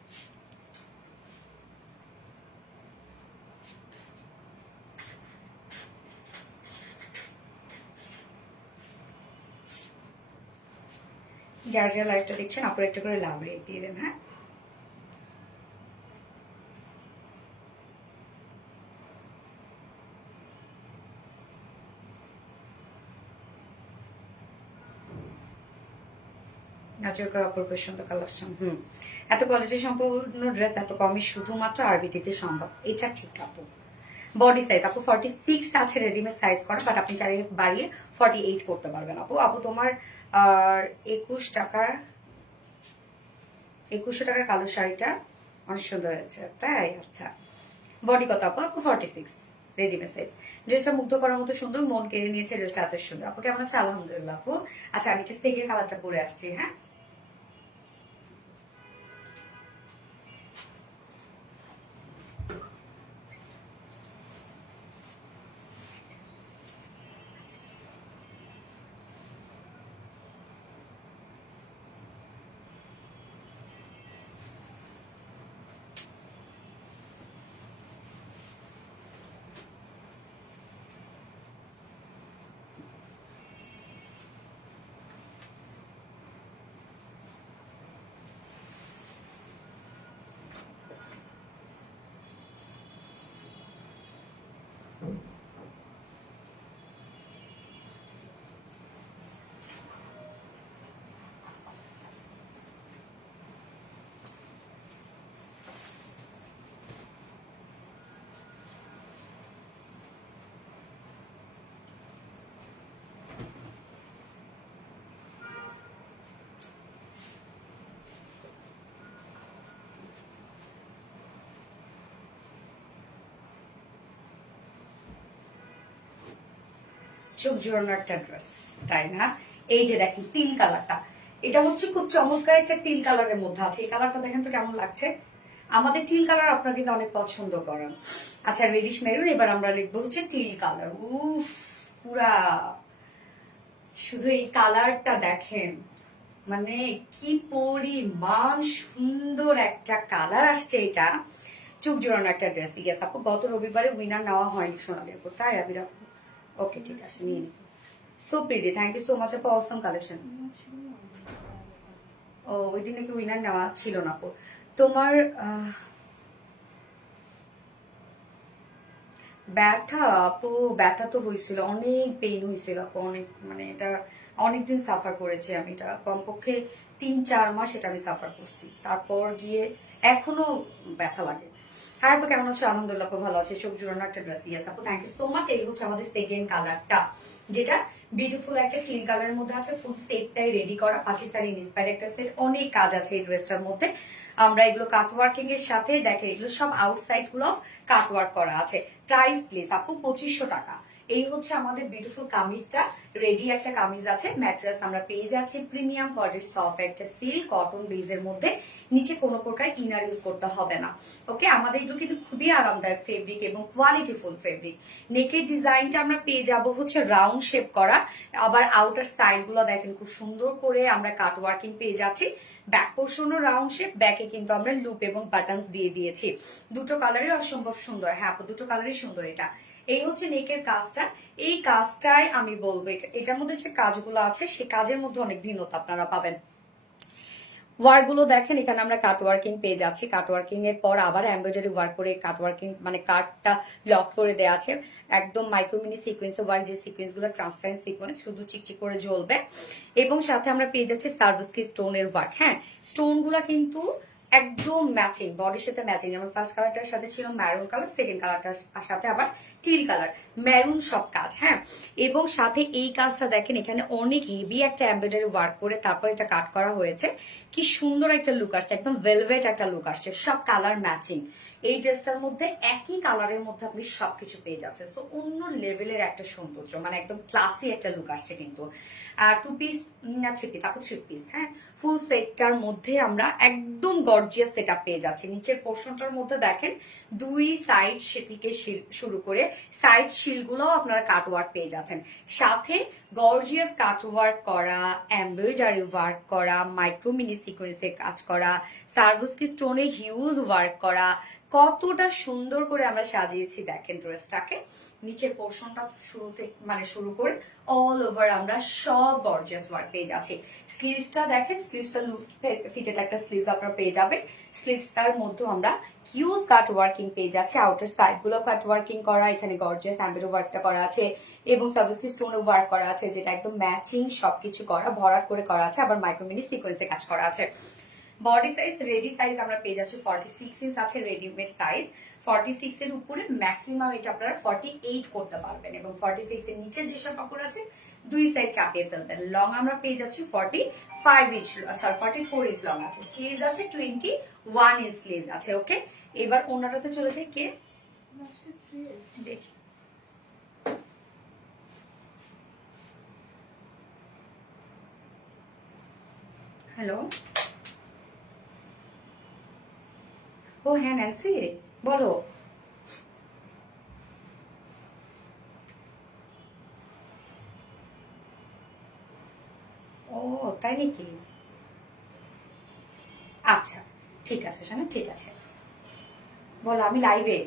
যার যার লাইভটা দেখছেন আপনারা একটা করে লাভ রেট দিয়ে দেন। হ্যাঁ নাচের করা অপূর্ব সুন্দর কালেকশন। এত কোয়ালিটি সম্পূর্ণ ড্রেস এত কমই শুধুমাত্র আরবিটিতে সম্ভব, এটা ঠিক আপু। বডি সাইজ আপু 46 আছে রেডিমেড সাইজ করা, বাট আপনি চাইলে বাড়িয়ে 48 করতে পারবেন আপু। আপু তোমার 2100 টাকার কালো শাড়িটা অনেক সুন্দর হয়েছে তাই? আচ্ছা বডি কত আপু? আপু 46 রেডিমেড সাইজ। ড্রেসটা মুগ্ধ করার মতো সুন্দর, মন কেড়ে নিয়েছে ড্রেসটা এত সুন্দর। আপু কেমন আছে? আলহামদুলিল্লাহ আপু। আচ্ছা আমি এটা সেকেন্ড কালারটা পরে আসছি। হ্যাঁ চোখ জোড়ানো একটা ড্রেস, তাই না? এই যে দেখেন টিল কালারটা, এটা হচ্ছে খুব চমৎকার একটা টিল কালারের মধ্যে আছে। এই কালারটা দেখেন তো কেমন লাগছে। আমাদের টিল কালার আপনারা কিন্তু অনেক পছন্দ করেন। আচ্ছা রেডিশ মেরুন, এবার আমরা লিখবো হচ্ছে টিল কালার। উফ, পুরা শুধু এই কালারটা দেখেন, মানে কি পরিমাণ সুন্দর একটা কালার আসছে। এটা চোখ জোড়ানো একটা ড্রেস। ইয়েস আপু, গত রবিবারে উইনার নেওয়া হয়নি সোনালি আপু, তাই আবির আপু? ওকে ঠিক আছে, নিয়ে নিব। So pretty, thank you so much আপু, অসম কালেকশন। ও ওই দিনে কি উইনার নেওয়া ছিল না আপু তোমার? ব্যথা আপু, ব্যথা তো হয়েছিল, অনেক পেইন হয়েছিল আপু, অনেক, মানে এটা অনেকদিন সাফার করেছি আমি। এটা কমপক্ষে 3-4 মাস এটা আমি সাফার করছি, তারপর গিয়ে এখনো ব্যথা লাগে। হ্যাঁ আপু কেমন আছো? আলহামদুলিল্লাহ আপু ভালো আছে। চোখ জোড়ানো একটা ড্রেস। ইয়েস আপু, থ্যাংক ইউ সো মাচ। এই হচ্ছে আমাদের সেকেন্ড কালারটা, যেটা বিউটিফুল একটা টিন কালারের মধ্যে আছে। ফুল সেটটাই রেডি করা, পাকিস্তানি ইন্সপায়ার্ড একটা সেট। অনেক কাজ আছে এই ড্রেসটার মধ্যে। আমরা এগুলো কাটওয়ার্কিং এর সাথে দেখেন, এগুলো সব আউটসাইড গুলো কাটওয়ার্ক করা আছে। প্রাইস প্লিজ আপু 2500 টাকা। এই হচ্ছে আমাদের বিউটিফুল কামিজটা, রেডি একটা কামিজ আছে। ম্যাটেরিয়ালস আমরা পেয়ে যাচ্ছি প্রিমিয়াম কোয়ালিটির সফট একটা সিল্ক কটন বেজের মধ্যে। নিচে কোনো প্রকার ইনার ইউজ করতে হবে না। ওকে, আমাদের এগুলো কিন্তু খুবই আরামদায়ক ফেব্রিক এবং কোয়ালিটিফুল ফেব্রিক। নেকের ডিজাইনটা আমরা পেয়ে যাব হচ্ছে রাউন্ড শেপ করা, আবার আউটার সাইড গুলো দেখেন খুব সুন্দর করে আমরা কাট ওয়ার্কিং পেয়ে যাচ্ছি। ব্যাক পোর্শনও রাউন্ড শেপ, ব্যাকে কিন্তু আমরা লুপ এবং বাটনস দিয়ে দিয়েছি। দুটো কালারই অসম্ভব সুন্দর। হ্যাঁ আপু, দুটো কালারই সুন্দর। এটা এই হচ্ছে নেকের কাজটা। এই কাজটাই আমি বলবো, এটার মধ্যে যে কাজগুলো আছে সেই কাজের মধ্যে অনেক ভিন্নতা আপনারা পাবেন। ওয়ার্ক গুলো দেখেন, এখানে আমরা কাট ওয়ার্কিং পেয়ে যাচ্ছি। কাট ওয়ার্কিং এর পর আবার এমব্রয়ডারি ওয়ার্ক করে কাট ওয়ার্কিং, মানে কাটটা লক করে দেওয়া আছে। একদম মাইক্রোমিনি সিকোয়েন্সে ওয়ার্ক, যে সিকোয়েন্স গুলো ট্রান্সপারেন্ট সিকোয়েন্স, শুধু চিকচিক করে জ্বলবে। এবং সাথে আমরা পেয়ে যাচ্ছি সার্ভিসকি স্টোনের ওয়ার্ক। হ্যাঁ, স্টোন গুলা কিন্তু একদম ম্যাচিং, বডির সাথে ম্যাচিং। যেমন ফার্স্ট কালারটার সাথে ছিল ম্যারুন কালার, সেকেন্ড কালারটার সাথে আবার টিল কালার, ম্যারুন সব কাজ। হ্যাঁ, এবং সাথে এই কাজটা দেখেন, এখানে অনেক হেভি একটা এমব্রয়ডারি ওয়ার্ক করে তারপর এটা কাট করা হয়েছে। কি সুন্দর একটা লুক আসছে, একদম ভেলভেট একটা লুক আসছে, সব কালার ম্যাচিং। এই ড্রেসটার মধ্যে একই কালারের মধ্যে আপনি সবকিছু পেয়ে যাচ্ছেন। তো অন্য লেভেলের একটা সৌন্দর্য, মানে একদম ক্লাসি একটা লুক আসছে। কিন্তু 2 পিস না 3 পিস আপু, 3 পিস। হ্যাঁ, ফুল সেটটার মধ্যে আমরা একদম গর্জিয়াস সেট আপ পেয়ে যাচ্ছি। নিচের পোর্শনটার মধ্যে দেখেন দুই সাইড থেকে শুরু করে সাইড শিলগুলো আপনারা কাট ওয়ার্ক পেয়ে যাচ্ছেন। সাথে গর্জিয়াস কাট ওয়ার্ক করা, এমব্রয়ডারি ওয়ার্ক করা, মাইক্রো মিনি সিকোয়েন্সে কাজ করা, সার্ভিসকি স্টোনে হিউজ ওয়ার্ক করা। কতটা সুন্দর করে আমরা সাজিয়েছি দেখেন ড্রেসটাকে। নিচের পোর্শনটা শুরু করে অল ওভার আমরা সব গর্জিয়াস ওয়ার্ক পেয়ে যাচ্ছি। স্লিভসটা দেখেন, স্লিভসটা লুজ ফিটেড একটা স্লিভস আপনারা পেয়ে যাবেন। স্লিভসটার মধ্যে আমরা হিউজ কাট ওয়ার্কিং পেয়ে যাচ্ছে। আউটার সাইড গুলো কাট ওয়ার্কিং করা, এখানে গর্জিয়াস এমব্রয়ডারি ওয়ার্কটা করা আছে এবং সার্ভিসকি স্টোনে ওয়ার্ক করা আছে, যেটা একদম ম্যাচিং সবকিছু করা, ভরাট করে করা আছে। আবার মাইক্রোমিনি সিকোয়েন্সে কাজ করা আছে। বডি সাইজ, রেডি সাইজ আমরা পেয়ে যাচ্ছি 46 ইঞ্চ আছে রেডিমেড সাইজ। 46 এর উপরে ম্যাক্সিমাম এটা আপনারা 48 করতে পারবেন, এবং 46 এর নিচে যেসব কাপড় আছে দুই সাইড চাপিয়ে ফেলবেন। লং আমরা পেয়ে যাচ্ছি 45 ইঞ্চ, সরি 44 ইঞ্চ লং আছে। স্লিভস আছে 21 ইঞ্চ স্লিভস আছে। ওকে, এবার ওনাটাতে চলে যাই। কে দেখি, হ্যালো, ও হ্যাঁ ন্যান্সি বলো। ও তাই নাকি? আচ্ছা ঠিক আছে শোনো, ঠিক আছে বলো, আমি লাইভে।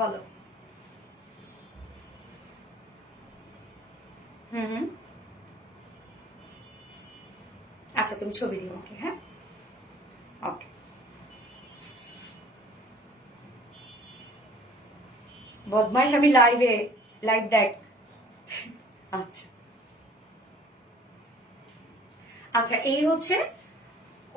বলো। হুম হুম, আচ্ছা তুমি ছবি দিও আমাকে। হ্যাঁ, ওকে। বদমাইশ, আমি লাইভে, লাইভ দেখ। আচ্ছা আচ্ছা, এই হচ্ছে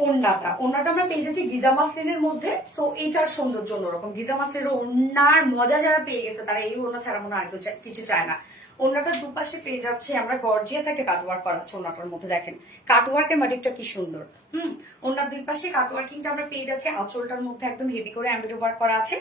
ওড়নাটা আমরা পেয়ে যাচ্ছি গিজা মাসলিনের মধ্যে। সো এইটার সৌন্দর্য অন্যরকম। গিজা মাসলিনের ওড়নার মজা যারা পেয়ে গেছে তারা এই ওড়না ছাড়া মনে আর কিছু চায় না। ওড়নাটার দুপাশে পেয়ে যাচ্ছে আমরা গর্জিয়াস একটা কাটওয়ার্ক করা আছে ওড়নাটার মধ্যে। দেখেন কাটওয়ার্কের মাটিকটা কি সুন্দর। ওড়নার দুই পাশে কাটওয়ার্কিংটা আমরা পেয়ে যাচ্ছি। আঁচলটার মধ্যে একদম হেভি করে এমব্রয়ডারি ওয়ার্ক করা আছে।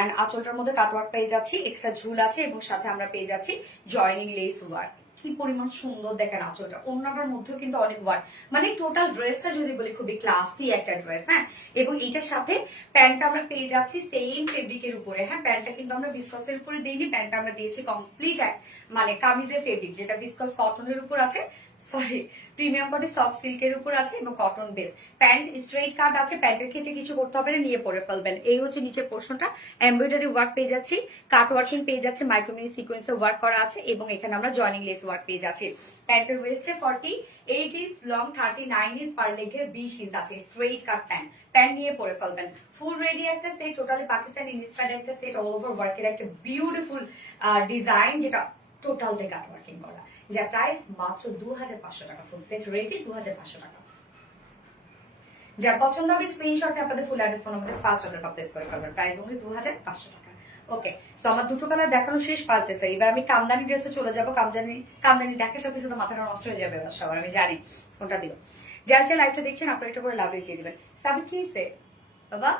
এন্ড আঁচলটার মধ্যে কাটওয়ার্ক পেয়ে যাচ্ছি, এক্সট্রা ঝুল আছে এবং সাথে আমরা পেয়ে যাচ্ছি জয়েনিং লেস ওয়ার্ক। কি পরিমাণ সুন্দর দেখেন আঁচলটা। ওড়নাটার মধ্যেও কিন্তু অনেক ওয়ার্ক, মানে টোটাল ড্রেসটা যদি বলি খুবই ক্লাসি একটা ড্রেস। হ্যাঁ, এবং এটার সাথে প্যান্টটা আমরা পেয়ে যাচ্ছি সেম ফেব্রিকের উপরে। হ্যাঁ, প্যান্টটা কিন্তু আমরা বিসকসের উপরে দিইনি, প্যান্টটা আমরা দিয়েছি কমপ্লিট মানে কামিজের ফেব্রিক, যেটা বিসকস কটনের উপর আছে, সরি প্রিমিয়াম কোয়ালিটি সফট সিল্কের উপর আছে এবং কটন বেস। প্যান্ট স্ট্রেট কাট আছে, প্যান্টের ক্ষেত্রে কিছু করতে হবে না, নিয়ে পরে ফেলবেন। এই হচ্ছে নিচের পোর্শনটা, এমব্রয়ডারি ওয়ার্ক পেয়ে যাচ্ছি, কাট ওয়ার্কিং পেয়ে যাচ্ছে, মাইক্রোমিনি সিকোয়েন্সে ওয়ার্ক করা আছে এবং এখানে আমরা জয়েনিং লেস ওয়ার্ক পেয়ে যাচ্ছি। প্যান্টের ওয়েস্টে 48 ইঞ্চ, লং 39 ইঞ্চ, পার লেগের 20 ইঞ্চ আছে। স্ট্রেট কাট প্যান্ট নিয়ে পরে ফেলবেন। ফুল রেডি একটা সেট, টোটালি পাকিস্তানি ইন্সপায়ার্ড একটা সেট, অল ওভার ওয়ার্কের একটা বিউটিফুল ডিজাইন, যেটা টোটাল দিয়ে কাট ওয়ার্কিং করা, যার প্রাইস মাত্র 2500 টাকা। ফুল সেট রেটে 2500 টাকা। যার পছন্দ হবে স্ক্রিনশটে আপনাদের ফুল অ্যাড্রেস ফোন আমাদের ফার্স্ট অর্ডার প্লেস করে ফেলবেন। প্রাইস অনলি 2500 টাকা। ওকে, তো আমার দুটো কালার দেখানো শেষ, ফার্স্ট ড্রেসে। এবার আমি কামদানি ড্রেসে চলে যাবো। কামদানি দেখার সাথে সাথে মাথাটা নষ্ট হয়ে যাবে সবার, আমি জানি। কোনটা দিও? যারা যারা লাইভটা দেখছেন আপনারা এটা করে লাভ রেখে দিবেন। সাবিত কি হয়েছে বাবা?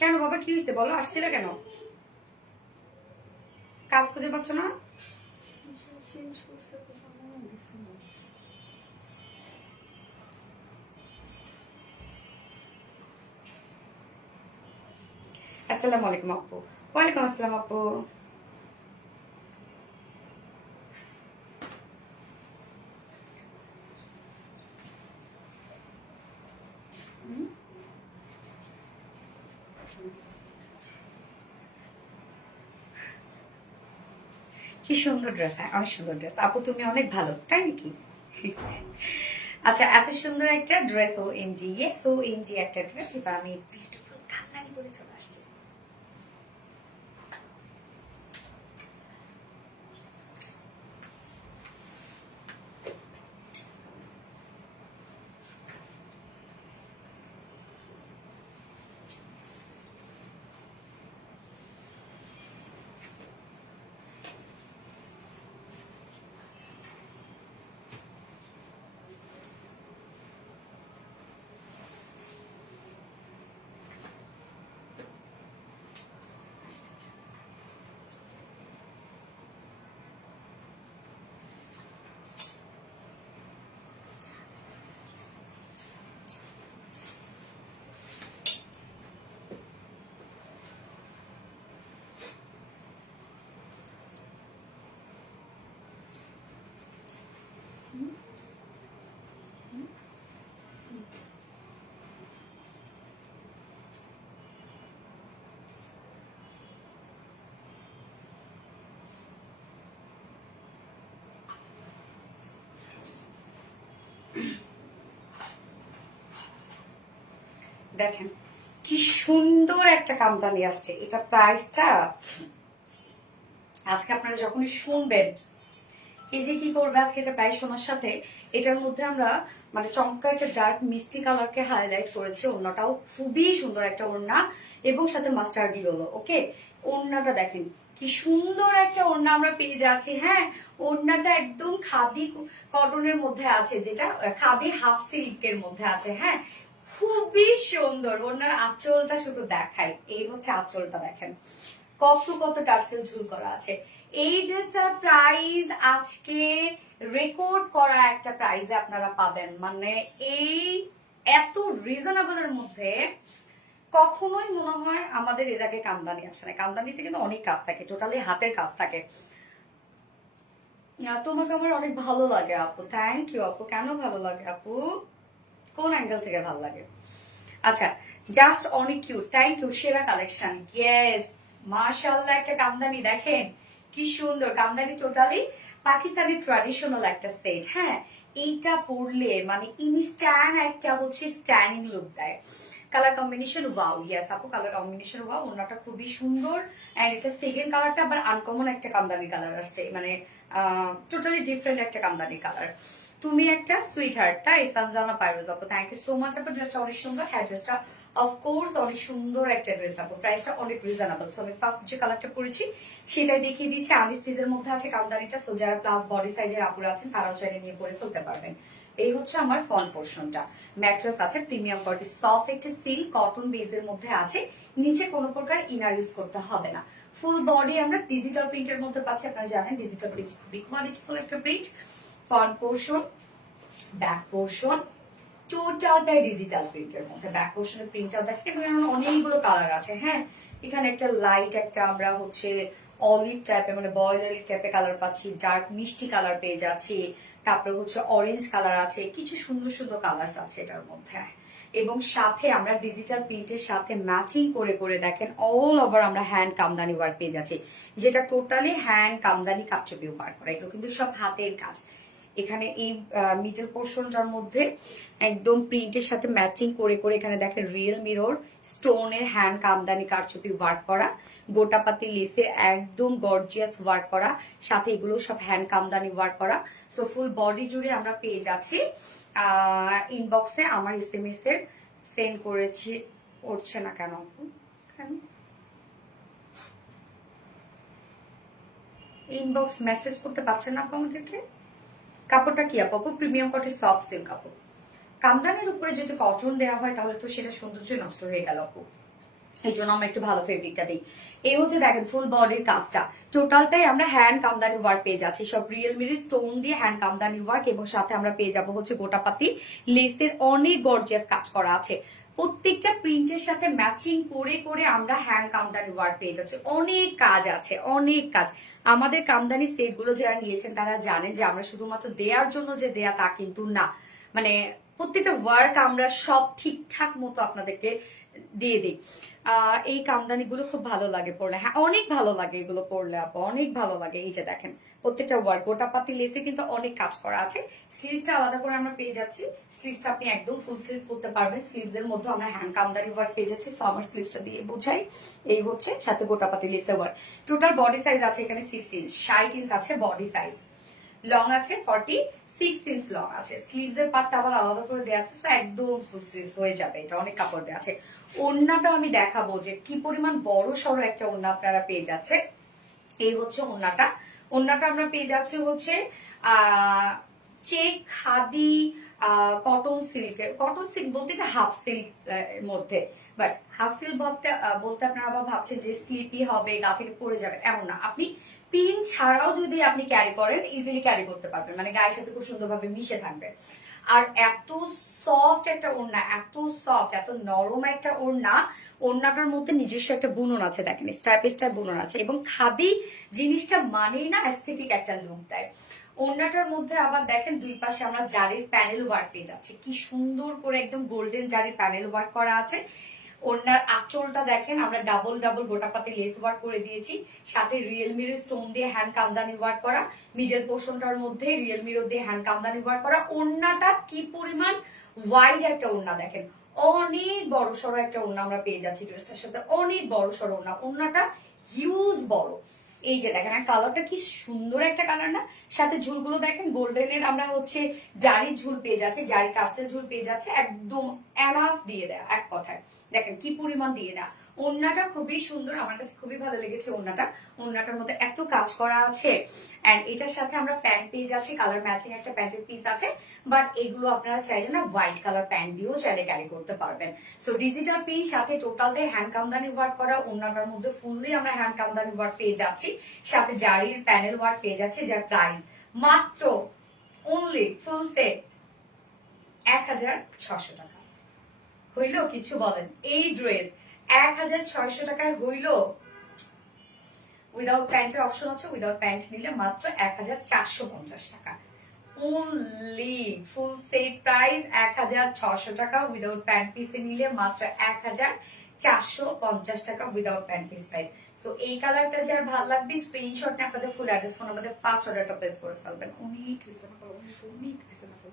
কেন বাবা, কি হয়েছে বলো? আসছিল কেন? কাজ খুঁজে পাচ্ছ না? আসসালামু আলাইকুম আপু। ওয়ালাইকুম আসসালাম আপু। কি সুন্দর ড্রেস। হ্যাঁ, অনেক সুন্দর ড্রেস আপু, তুমি অনেক ভালো, তাই নাকি? আচ্ছা, এত সুন্দর একটা ড্রেস, ও এমজি, ইয়েস ও এমজি একটা ড্রেস। এবার আমি বিউটিফুল কাতানি পরে চলে আসছি। দেখেন কি সুন্দর একটা কামদানি আসছে। এটা প্রাইসটা আজকে আপনারা যখনই শুনবেন, এই যে কি করবে আজকে এটা প্রাইস শোনার সাথে, এটার মধ্যে আমরা মানে চমৎকা একটা ডার্ক মিষ্টি কালারকে হাইলাইট করেছি। ওড়নাটাও খুবই সুন্দর একটা ওড়না এবং সাথে মাস্টার্ড ইয়েলো। ওকে, ওড়নাটা দেখেন কি সুন্দর একটা ওড়না আমরা পেয়ে যাচ্ছি। হ্যাঁ, ওড়নাটা একদম খাদি কটনের মধ্যে আছে, যেটা খাদি হাফ সিল্কের মধ্যে আছে। হ্যাঁ, খুবই সুন্দর। ওড়নার আঁচলটা শুধু দেখাই, এই হচ্ছে আঁচলটা, দেখেন কত কত টার্সেল ঝুল করা আছে। এই ড্রেসটার প্রাইস আজকে রেকর্ড করা একটা প্রাইসে আপনারা পাবেন। মানে এই এত রিজনেবলের মধ্যে কখনোই মনে হয় আমাদের এর আগে কামদানি আসে না। কামদানিতে কিন্তু অনেক কাজ থাকে, টোটালি হাতের কাজ থাকে। তোমাকে আমার অনেক ভালো লাগে আপু। থ্যাংক ইউ আপু। কেন ভালো লাগে আপু? কোন অ্যাঙ্গেল থেকে ভালো লাগে? আচ্ছা, জাস্ট অনেক কিউট। Thank you. সেরা কালেকশন। ইয়েস, মাশাআল্লাহ। একটা কামদানি দেখেন কি সুন্দর। কামদানি টোটালি পাকিস্তানি ট্র্যাডিশনাল একটা সেট। হ্যাঁ, এইটা পরলে মানে ইনস্ট্যান্ট একটা হচ্ছে স্ট্যান্ডিং লুক দেয়। Colour combination wow. ইয়েস আপু, কালার কম্বিনেশন ওয়াও। ওনাটা খুবই সুন্দর। এন্ড এটা সেকেন্ড কালারটা আবার আনকমন একটা কামদানি কালার আসছে, মানে টোটালি ডিফারেন্ট একটা কামদানি কালার। তুমি একটা সুইট হার্ট, তাই সানজানা পাইরোজ আপু, থ্যাংক ইউ সো মাচ আপু। ড্রেসটা অনেক সুন্দর, হ্যাঁ ড্রেসটা অফকোর্স অনেক সুন্দর একটা ড্রেস আপু, প্রাইসটা অনেক রিজনেবল। সো আমি ফার্স্ট যে কালারটা পরেছি সেটাই দেখিয়ে দিচ্ছি। আমি স্টিচের মধ্যে আছে কামদানিটা, সো যারা প্লাস বডি সাইজের আপুরা আছেন তারাও চাইলে নিয়ে পরে ফেলতে পারবেন। এই হচ্ছে আমার ফ্রন্ট পোর্শনটা, ম্যাট্রেস আছে প্রিমিয়াম কোয়ালিটি, সফট একটা সিল্ক কটন বেজের মধ্যে আছে, নিচে কোনো প্রকার ইনার ইউজ করতে হবে না। ফুল বডি আমরা ডিজিটাল প্রিন্টের মধ্যে পাচ্ছি, আপনারা জানেন ডিজিটাল প্রিন্ট খুবই কোয়ালিটিফুল একটা print. Front portion, back portion টোটালটাই ডিজিটাল প্রিন্টের মধ্যে। ব্যাক পোর্শনের প্রিন্টটা দেখেন এবং অনেকগুলো কালার আছে। হ্যাঁ, এখানে একটা লাইট, একটা আমরা হচ্ছে অলিভ টাইপের মানে বয়েল অলিভ টাইপের কালার পাচ্ছি, ডার্ক মিষ্টি কালার পেয়ে যাচ্ছি, তারপরে হচ্ছে অরেঞ্জ কালার আছে, কিছু সুন্দর সুন্দর কালার আছে এটার মধ্যে। এবং সাথে আমরা ডিজিটাল প্রিন্টের সাথে ম্যাচিং করে করে দেখেন অল ওভার আমরা হ্যান্ড কামদানি ওয়ার্ক পেয়ে যাচ্ছি, যেটা টোটালি হ্যান্ড কামদানি কাপচাপি ওয়ার্ক করা, এগুলো কিন্তু সব হাতের কাজ। এখানে এই মিডল পোর্শনটার মধ্যে একদম প্রিন্টের সাথে ম্যাচিং করে করে এখানে দেখেন রিয়েল মিরর স্টোনের হ্যান্ড কামদানি কারচুপি ওয়ার্ক করা, গোটাপাতি লেসের একদম গর্জিয়াস ওয়ার্ক করা, সাথে এগুলো সব হ্যান্ড কামদানি ওয়ার্ক করা। সো ফুল বডি জুড়ে আমরা পেয়ে যাচ্ছি। ইনবক্সে আমার SMS এর সেন্ড করেছি, উঠছে না কেন কেন ইনবক্স মেসেজ করতে পারছেন না আপু আমাদেরকে? কাপড়টা কি আপু? প্রিমিয়াম কটন সফট সিল্ক কাপড়, কামদানির উপরে যদি কটন দেওয়া হয় তাহলে তো সেটা সৌন্দর্য নষ্ট হয়ে গেল আপু, এই জন্য আমরা একটু ভালো ফেব্রিকটা দিই। এই হচ্ছে দেখেন ফুল বডির কাজটা, টোটালটাই আমরা হ্যান্ড কামদানি ওয়ার্ক পেয়ে যাচ্ছি, সব রিয়েল মিরি স্টোন দিয়ে হ্যান্ড কামদানি ওয়ার্ক, এবং সাথে আমরা পেয়ে যাবো হচ্ছে গোটাপাতি লেসের অনেক গর্জিয়াস কাজ করা আছে। প্রত্যেকটা প্রিন্টের সাথে ম্যাচিং করে করে আমরা হ্যান্ড কামদানি ওয়ার্ক পেয়ে যাচ্ছি, অনেক কাজ আছে, অনেক কাজ। আমাদের কামদানি সেট গুলো যারা নিয়েছেন তারা জানেন যে আমরা শুধুমাত্র দেওয়ার জন্য যে দেয়া তা কিন্তু না, মানে প্রত্যেকটা ওয়ার্ক আমরা সব ঠিকঠাক মতো আপনাদেরকে দিয়ে দিই। এই কামদানি গুলো খুব ভালো লাগে পরলে, হ্যাঁ অনেক ভালো লাগে এগুলো পরলে আপু, অনেক ভালো লাগে। এই যে দেখেন প্রত্যেকটা ওয়ার্ক গোটাপাতি লেসে কিন্তু অনেক কাজ করা আছে। স্লিভসটা আলাদা করে আমরা পেয়ে যাচ্ছি, স্লিভসটা আপনি একদম ফুল স্লিভস করতে পারবেন, স্লিভস এর মধ্যে আমরা হ্যান্ড কামদানি ওয়ার্ক পেয়ে যাচ্ছি। সামার স্লিভসটা দিয়ে বোঝাই, এই হচ্ছে সাথে গোটাপাতি লেসে ওয়ার্ক। টোটাল বডি সাইজ আছে এখানে 60 ইঞ্চ, 60 ইঞ্চ আছে বডি সাইজ, লং আছে 46 ইঞ্চ লং আছে, স্লিভস এর পার্টটা আবার আলাদা করে দেওয়া আছে, একদম ফুল স্লিভস হয়ে যাবে, এটা অনেক কাপড় দেওয়া আছে। ওড়নাটা আমি দেখাবো যে কি পরিমাণ বড় সড়ো একটা ওড়না আপনারা পেয়ে যাচ্ছে। এই হচ্ছে ওড়নাটা, ওড়নাটা আমরা পেয়ে যাচ্ছি হচ্ছে চেক খাদি কটন সিল্কের, কটন সিল্ক বলতে এটা হাফ সিল্ক এর মধ্যে, বাট হাফ সিল্ক বলতে আপনারা আবার ভাবছেন যে স্লিপি হবে, গা থেকে পড়ে যাবে, এমন না। আপনি পিন ছাড়াও যদি আপনি ক্যারি করেন ইজিলি ক্যারি করতে পারবেন, মানে গায়ের সাথে খুব সুন্দরভাবে মিশে থাকবে। আর এত সফট একটা ওড়না, এত সফট এত নরম একটা ওড়না, ওড়নাটার মধ্যে নিজস্ব একটা বুনন আছে, দেখেন স্টাইপ স্টাইপ বুনন আছে, এবং খাদি জিনিসটা মানেই না অ্যাস্থেটিক একটা লুক দেয়। ওড়নাটার মধ্যে আবার দেখেন দুই পাশে আমরা জারির প্যানেল ওয়ার্ক পেয়ে যাচ্ছি, কি সুন্দর করে একদম গোল্ডেন জারির প্যানেল ওয়ার্ক করা আছে। ওড়নার আঁচলটা দেখেন আমরা ডাবল ডাবল গোটাপাতি লেস ওয়ার্ক করে দিয়েছি, সাথে রিয়েল মিরর স্টোন দিয়ে হ্যান্ড কামদানি ওয়ার্ক করা, মিডল পোর্শনটার মধ্যে রিয়েল মিরর দিয়ে হ্যান্ড কামদানি ওয়ার্ক করা। ওড়নাটা কি পরিমাণ ওয়াইড একটা ওড়না দেখেন, অনেক বড় সড়ো একটা ওড়না আমরা পেয়ে যাচ্ছি ড্রেসটার সাথে, অনেক বড় সড়ো ওড়না, ওড়নাটা হিউজ বড়। এই যে দেখেন কালারটা কি সুন্দর একটা কালার না, সাথে ঝুলগুলো দেখেন গোল্ডেনের আমরা হচ্ছে জারির ঝুল পেয়ে যাচ্ছে, জারি কাস্টের ঝুল পেয়ে যাচ্ছে, একদম এনাফ দিয়ে দেয়া, এক কথায় দেখেন কি পরিমাণ দিয়ে দেয়া। ওড়নাটা খুবই সুন্দর, আমার কাছে খুবই ভালো লেগেছে ওড়নাটা, ওড়নাটার মধ্যে এত কাজ করা আছে। এন্ড এটার সাথে আমরা প্যান্ট পেয়ে যাচ্ছি, কালার ম্যাচিং একটা প্যান্টের পিস আছে, বাট এগুলো আপনারা চাইলে না হোয়াইট কালার প্যান্ট দিয়েও চাইলে ক্যারি করতে পারবেন। সো ডিজিটাল পিস সাথে টোটালতে হ্যান্ড কামদানি ওয়ার্ক করা, ওড়নাটার মধ্যে ফুললি আমরা হ্যান্ড কামদানি ওয়ার্ক পেয়ে যাচ্ছি, সাথে জারির প্যানেল ওয়ার্ক পেয়ে যাচ্ছে, যার প্রাইস মাত্র অনলি ফুল সেট 1600 টাকা। হইল কিছু বলেন, এই ড্রেস 1600 টাকায় হইল। উইদাউট প্যান্টের অপশন আছে, উইদাউট প্যান্ট নিলে মাত্র 1450 টাকা অনলি। ফুল সেট প্রাইস 1600 টাকা, উইদাউট প্যান্ট পিসে নিলে মাত্র 1450 টাকা without pant piece price. So এই কালারটা যার ভালো লাগবে স্ক্রিনশট নিয়ে আপনাদের ফুল অ্যাড্রেস ফোন আমাদের ফার্স্ট অর্ডারটা প্লেস করে ফেলবেন। অনেক রিজনেবল, অনেক রিজনেবল।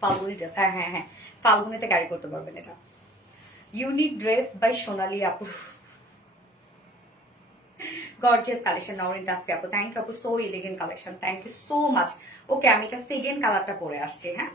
ফাল্গুনি ড্রেস, হ্যাঁ হ্যাঁ হ্যাঁ ফাল্গুনিতে ক্যারি করতে পারবেন এটা। ইউনিক ড্রেস বাই সোনালী আপু, গর্জিয়াস কালেকশন। নওরিন তাসফি আপু, থ্যাংক ইউ আপু, so elegant collection, thank you so much. Okay, আমি এটা সেকেন্ড কালারটা পরে আসছি। হ্যাঁ,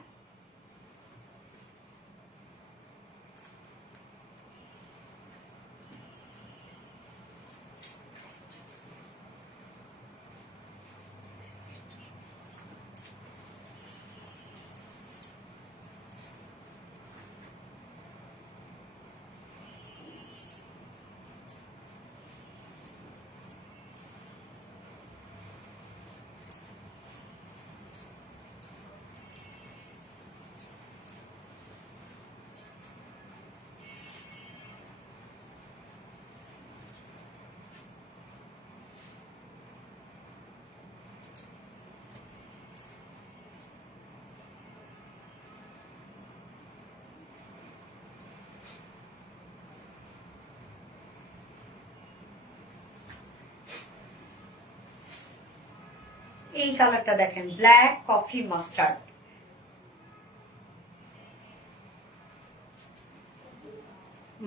এই কালারটা দেখেন, ব্ল্যাক কফি মাস্টার্ড,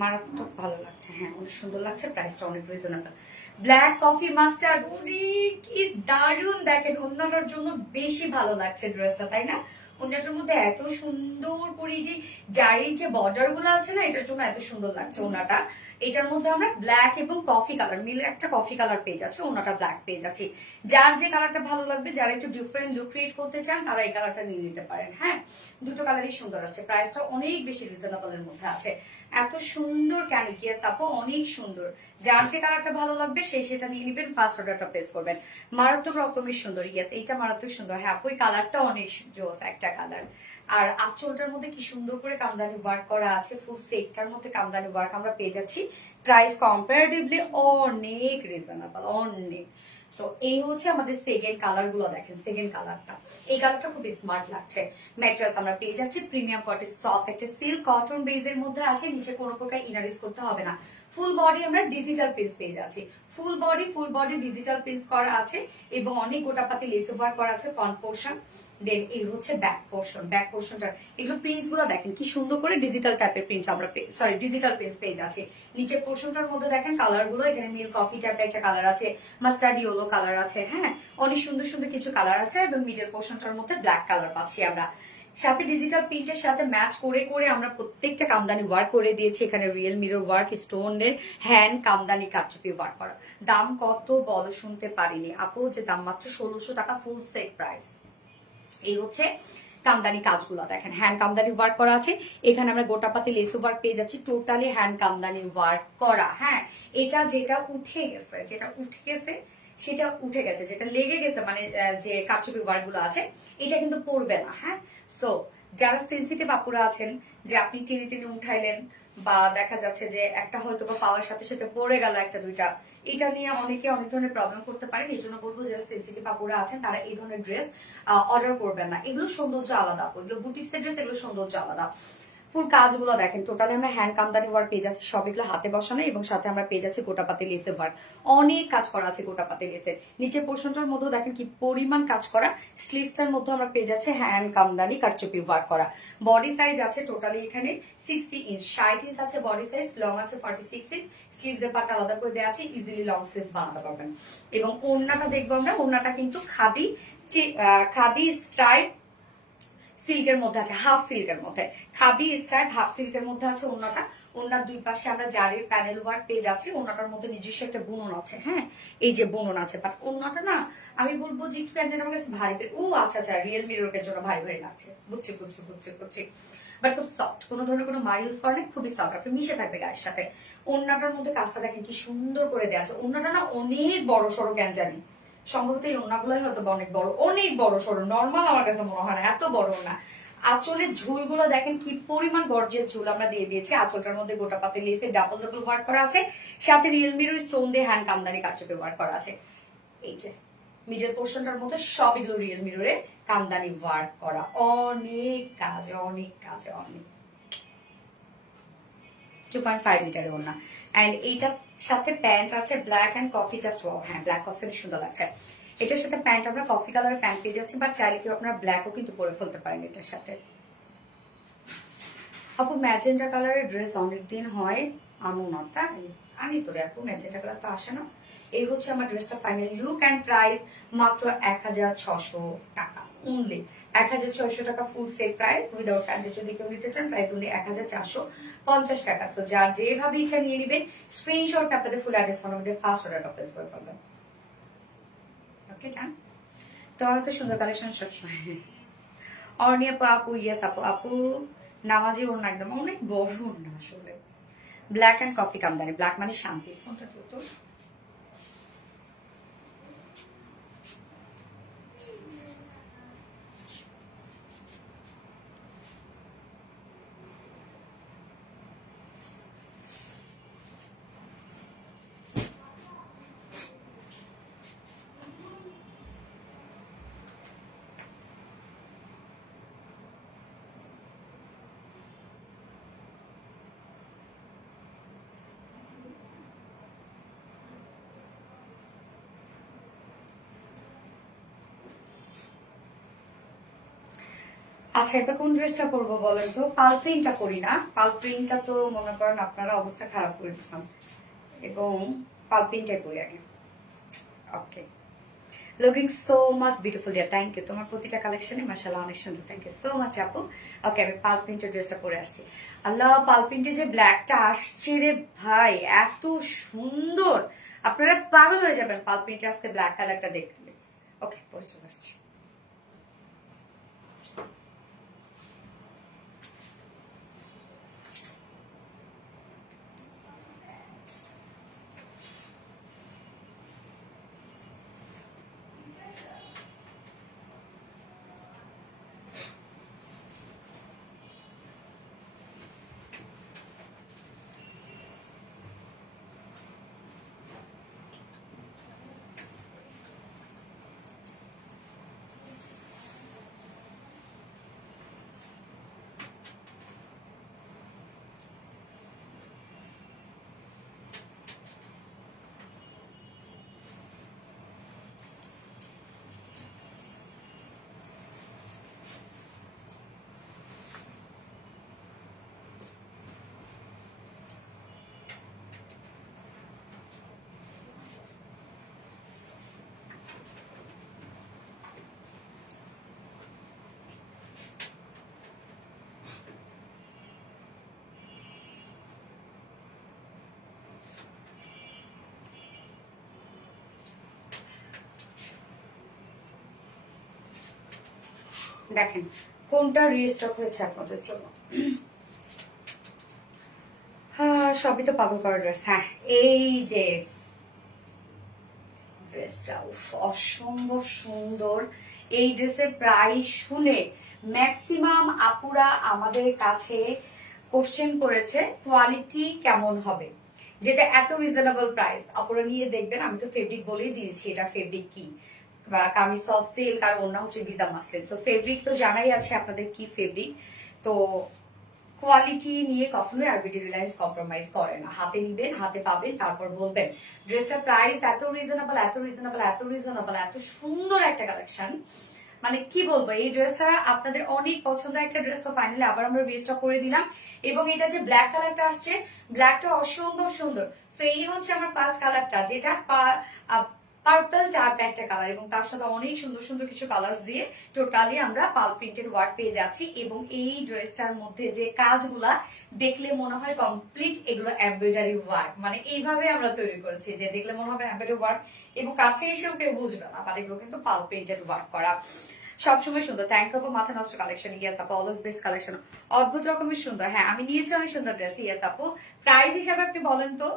মারাত্মক ভালো লাগছে। হ্যাঁ, অনেক সুন্দর লাগছে, প্রাইসটা অনেক রিজনেবল। ব্ল্যাক কফি মাস্টার্ড, ওরে কি দারুণ! দেখেন ওড়নাটার জন্য বেশি ভালো লাগছে ড্রেসটা, তাই না? ওড়নাটার মধ্যে এত সুন্দর করে যে জারির যে বর্ডার গুলো আছে না, এটার জন্য এত সুন্দর লাগছে ওড়নাটা। এটার মধ্যে আমরা ব্ল্যাক এবং কফি কালার মিলে একটা কফি কালার পেয়ে যাচ্ছে, ওড়নাটা ব্ল্যাক পেয়ে যাচ্ছি। যার যে কালারটা ভালো লাগবে, যারা একটু ডিফারেন্ট লুক ক্রিয়েট করতে চান, তারা এই কালারটা নিয়ে নিতে পারেন। হ্যাঁ, দুটো কালারই সুন্দর আসছে, প্রাইসটা অনেক বেশি রিজনেবল এর মধ্যে আছে। এত সুন্দর কেন গিয়াস আপু, অনেক সুন্দর। যার যে কালারটা ভালো লাগবে সেই সেটা নিয়ে নিবেন, ফার্স্ট অর্ডারটা প্লেস করবেন। মারাত্মক রকমের সুন্দর। ইয়েস, এইটা মারাত্মক সুন্দর। হ্যাঁ আপু, ওই কালারটা অনেক জোস একটা কালার। আর আঁচলটার মধ্যে কি সুন্দর করে কামদানি ওয়ার্ক করা আছে, ফুল সেটটার মধ্যে কামদানি ওয়ার্ক আমরা পেয়ে যাচ্ছি। প্রাইস কম্পারেটিভলি অনেক রিজনেবল, অনেক। তো এই হচ্ছে আমাদের সেকেন্ড কালার গুলো। দেখেন সেকেন্ড কালারটা, এই কালারটা খুব স্মার্ট লাগছে। ম্যাটেরিয়ালস আমরা পেয়ে যাচ্ছি প্রিমিয়াম কটন, সফট একটা সিল্ক কটন বেজের মধ্যে আছে। নিচে কোনো প্রকার ইনার ইউজ করতে হবে না। ফুল বডি আমরা ডিজিটাল প্রিন্ট পেয়ে যাচ্ছি, ফুল বডি ডিজিটাল প্রিন্ট করা আছে এবং অনেক গোটাপাতি লেস ওভার করা আছে ফ্রন্ট পোর্শন। দেন এই হচ্ছে ব্যাক পোর্শন, ব্যাক পোর্শনটা এগুলো প্রিন্টস গুলো দেখেন কি সুন্দর করে ডিজিটাল টাইপের প্রিন্ট আমরা ডিজিটাল প্রিন্টস পেয়ে যাচ্ছি। নিচের পোর্শনটার মধ্যে দেখেন কালার গুলো, এখানে মিল কফি টাইপের একটা কালার আছে, মাস্টার্ড ইয়েলো কালার আছে। হ্যাঁ, অনেক সুন্দর সুন্দর কিছু কালার আছে এবং মিডল পোর্শনটার মধ্যে ব্ল্যাক কালার পাচ্ছি আমরা। সাথে ডিজিটাল প্রিন্টের সাথে ম্যাচ করে করে আমরা প্রত্যেকটা কামদানি ওয়ার্ক করে দিয়েছি। এখানে রিয়েল মিরর ওয়ার্ক, স্টোনের হ্যান্ড কামদানি কারচুপি ওয়ার্ক করা। দাম কত বলো, শুনতে পারিনি আপু, যে দাম মাত্র 1600 টাকা, ফুল সেট প্রাইস। এই হচ্ছে কামদানি কাজগুলো দেখেন, হ্যান্ড কামদানি ওয়ার্ক করা আছে। এখানে আমরা গোটাপাতি লেস ওয়ার্ক পেয়ে যাচ্ছি, টোটালি হ্যান্ড কামদানি ওয়ার্ক করা। হ্যাঁ, এটা যেটা উঠে গেছে, সেটা উঠে গেছে, যেটা লেগে গেছে মানে যে কারচুপি ওয়ার্ক গুলো আছে, এটা কিন্তু পড়বে না। হ্যাঁ, সো যারা সেন্সিটিভ আপুরা আছেন, যে আপনি টেনে টেনে উঠাইলেন বা দেখা যাচ্ছে যে একটা হয়তো বা পাওয়ার সাথে সাথে পড়ে গেল একটা দুইটা, এটা নিয়ে অনেকে অনেক ধরনের প্রবলেম করতে পারেন। এই জন্য বলবো যারা সেন্সিটিভ আপুরা আছেন তারা এই ধরনের ড্রেস অর্ডার করবেন না। এগুলো সৌন্দর্য আলাদা, এগুলো বুটিক্সের ড্রেস, এগুলো সৌন্দর্য আলাদা। ফুল কাজগুলো দেখেন, টোটালি আমরা হ্যান্ড কামদানি ওয়ার্ক পেয়ে যাচ্ছি, সব এগুলো হাতে বসানো এবং সাথে আমরা পেয়ে যাচ্ছি গোটাপাতি লেসের ওয়ার্ক। অনেক কাজ করা আছে গোটাপাতি লেসের। নিচের পোর্শনটার মধ্যে দেখেন কি পরিমাণ কাজ করা। স্লিভসটার মধ্যে আমরা পেয়ে যাচ্ছি হ্যান্ড কামদানি কারচুপি ওয়ার্ক করা। বডি সাইজ আছে টোটালি এখানে 60 ইঞ্চ, 60 ইঞ্চ আছে বডি সাইজ, লং আছে 46 ইঞ্চ। স্লিভসের পার্ট আলাদা করে দেওয়া আছে, ইজিলি লং স্লিভস বানাতে পারবেন। এবং ওড়নাটা দেখবো আমরা, ওড়নাটা কিন্তু খাদি স্ট্রাইপ সিল্কের মধ্যে আছে, হাফ সিল্কের মধ্যে, খাদি স্টাইপ হাফ সিল্কের মধ্যে আছে ওড়নাটা। ওড়নার দুই পাশে আমরা জারির প্যানেল ওয়ার্ক পেয়ে যাচ্ছি। ওড়নাটার মধ্যে নিজস্ব একটা বুনন আছে। হ্যাঁ, এই যে বুনন আছে, বাট ওড়নাটা না আমি বলবো যে একটু আমার কাছে ভারী ভারী। ও আচ্ছা আচ্ছা, রিয়েল মিররের জন্য ভারী ভারী লাগছে, বুঝছি। বাট খুব সফট, কোনো ধরনের কোনো মার ইউজ করেন, খুবই সফট, আপনি মিশে থাকবে গায়ের সাথে। ওড়নাটার মধ্যে কাজটা দেখেন কি সুন্দর করে দেওয়া আছে। ওড়নাটা না অনেক বড় সড়ো ক্যানজানি, সম্ভবত এই ওড়নাগুলোই হয়তো অনেক বড় সড়ো, নর্মাল আমার কাছে মনে হয় না এত বড় ওড়না। আঁচলের ঝুলগুলো দেখেন কি পরিমাণ গর্জিয়াস ঝুল আমরা দিয়ে দিয়েছি। আঁচলটার মধ্যে গোটা পাতে লেসে ডাবল ওয়ার্ক করা আছে, সাথে রিয়েল মিরর স্টোন দিয়ে হ্যান্ড কামদানি কারচুপি ওয়ার্ক করা আছে। এই যে মিডল পোর্শনটার মধ্যে সব এগুলো রিয়েল মিররে কামদানি ওয়ার্ক করা। অনেক 2.5 মিটারের ওড়না। এন্ড এইটার সাথে প্যান্ট আছে black and coffee, just wow. হ্যাঁ, ব্ল্যাক কফি সুন্দর লাগছে। এটার সাথে প্যান্ট আমরা কফি কালারের প্যান্ট পেয়ে যাচ্ছি, বাট চাইলে কেউ আপনারা ব্ল্যাকও কিন্তু পরে ফেলতে পারেন এটার সাথে। আপু ম্যাজেন্ডা কালারের ড্রেস অনেকদিন হয় আমু না, তাই আনি তোরে আপু, ম্যাজেন্টা কালার তো আসে না। এই হচ্ছে আমার ড্রেসটা ফাইনাল লুক অ্যান্ড প্রাইস মাত্র 1600 টাকা অনলি। 1600 টাকা ফুল সেট প্রাইস উইদাউট প্যান্টে যদি কেউ নিতে চান প্রাইস অনলি 1450 টাকা। তো যার যেভাবে ইচ্ছা নিয়ে নেবেন, স্ক্রিনশট আপনাদের ফুল অ্যাড্রেস ফোন আমাদের ফার্স্ট অর্ডার প্লেস করে ফেলবেন। ওকে ডান। তোমার তো সুন্দর কালেকশন সবসময়। অর্ণি আপু, আপু ইয়েস আপু, আপু নামাজি ওর না একদম অনেক বড় ওর না আসলে। Black and coffee kamdani, black মানে শান্তি। কোনটা তো আচ্ছা, এবার কোন ড্রেসটা পরবো বলেন তো? পাল প্রিন্টটা করি না, পাল প্রিন্টটা তো মনে করেন আপনারা অবস্থা খারাপ করে দিচ্ছেন, এবং পাল প্রিন্টটাই করি আগে। Okay, looking so much beautiful dear, thank you. তোমার প্রতিটা কালেকশনে মাশাআল্লাহ অনেক সুন্দর, থ্যাংক ইউ সো মাচ আপু। ওকে, আমি পাল প্রিন্টের ড্রেসটা পরে আসছি। আল্লাহ, পাল প্রিন্টে যে ব্ল্যাকটা আসছে রে ভাই, এত সুন্দর, আপনারা পাগল হয়ে যাবেন পাল প্রিন্টে আজকে ব্ল্যাক কালারটা দেখলে। ওকে, পরে চলে আসছি। দেখেন কোনটা রিস্টক হয়েছে আপনাদের জন্য। হ্যাঁ, সবই তো পাগল করার ড্রেস। হ্যাঁ, এই যে ড্রেসটা অসম্ভব সুন্দর। এই ড্রেসের প্রাইস শুনে ম্যাক্সিমাম আপুরা আমাদের কাছে কোশ্চেন করেছে কোয়ালিটি কেমন হবে, যেটা এত রিজনেবল প্রাইস। আপুরা নিয়ে দেখবেন, আমি তো ফেব্রিক বলেই দিয়েছি এটা ফেব্রিক কি, কামিজ সফট সিল্ক আর ওনা হচ্ছে ভিজা মাসলিন। তো ফেব্রিক তো জানাই আছে আপনাদের কি ফেব্রিক। তো কোয়ালিটি নিয়ে কখনোই আরবিটি রিলায়েন্স কম্প্রোমাইজ করে না। হাতে নিবেন, হাতে পাবেন, তারপর বলবেন। ড্রেসটার প্রাইস এত রিজনেবল, এত রিজনেবল, এত রিজনেবল, এত সুন্দর একটা কালেকশন, মানে কি বলবো। এই ড্রেসটা আপনাদের অনেক পছন্দ একটা ড্রেস, তো ফাইনালি আবার আমরা রিস্টক করে দিলাম। এবং এটা যে ব্ল্যাক কালারটা আসছে, ব্ল্যাকটা অসম্ভব সুন্দর। তো এই হচ্ছে আমার ফার্স্ট কালারটা, যেটা পার্পল টাইপ একটা কালার, এবং তার সাথে অনেক সুন্দর সুন্দর কিছু কালার্স দিয়ে টোটালি আমরা পাল প্রিন্টেড ওয়ার্ক পেয়ে যাচ্ছি। এবং এই ড্রেসটার মধ্যে যে কাজগুলা দেখলে মনে হয় কমপ্লিট এগুলো এমব্রয়ডারি ওয়ার্ক, মানে এইভাবে আমরা তৈরি করেছি যে দেখলে মনে হবে এমব্রয়ডারি ওয়ার্ক, এবং কাছে এসেও কেউ বুঝবে না, বাট এগুলো কিন্তু পাল প্রিন্টেড ওয়ার্ক করা। সবসময় সুন্দর, থ্যাংক ইউ। মাথা নষ্ট কালেকশন, ইয়েস আপু, অলওয়েজ বেস্ট কালেকশন, অদ্ভুত রকমের সুন্দর। হ্যাঁ, আমি নিয়েছি অনেক সুন্দর ড্রেস, ইয়েস আপু। প্রাইস হিসাবে আপনি বলেন তো,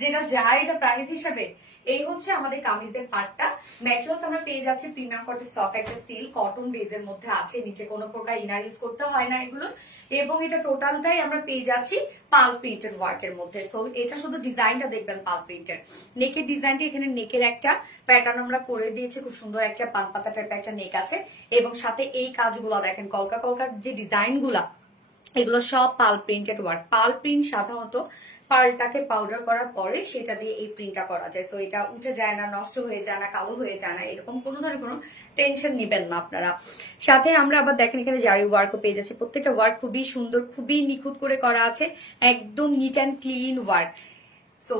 যেটা যায় এটা প্রাইস হিসাবে। এই হচ্ছে আমাদের কামিজের পার্টটা। ম্যাটেরিয়ালস আমরা পেয়ে যাচ্ছি প্রিমিয়াম কটন সফট একটা সিল্ক কটন বেজের মধ্যে আছে, নিচে কোনো প্রকার ইনার ইউজ করতে হয় না এগুলো। এবং এটা টোটালটাই আমরা পেয়ে যাচ্ছি পাল প্রিন্টেড ওয়ার্কের মধ্যে। সো এটা শুধু ডিজাইনটা দেখবেন পাল প্রিন্টের। নেকের ডিজাইনটা, এখানে নেকের একটা প্যাটার্ন আমরা করে দিয়েছি, খুব সুন্দর একটা পান পাতা টাইপের একটা নেক আছে। এবং সাথে এই কাজগুলো দেখেন, কলকা কলকার যে ডিজাইন গুলা, এগুলো সব পাল প্রিন্টেড ওয়ার্ক। পাল প্রিন্ট সাধারণত পালটাকে পাউডার করার পরে সেটা দিয়ে এই প্রিন্টটা করা যায়। সো এটা উঠে যায় না, নষ্ট হয়ে যায় না, কালো হয়ে যায় না, এরকম কোনো ধরনের কোনো টেনশন নিবেন না আপনারা। সাথে আমরা আবার দেখেন এখানে জারি ওয়ার্কও পেয়ে যাচ্ছি। প্রত্যেকটা ওয়ার্ক খুবই সুন্দর, খুবই নিখুঁত করে করা আছে, একদম NEET and clean work. So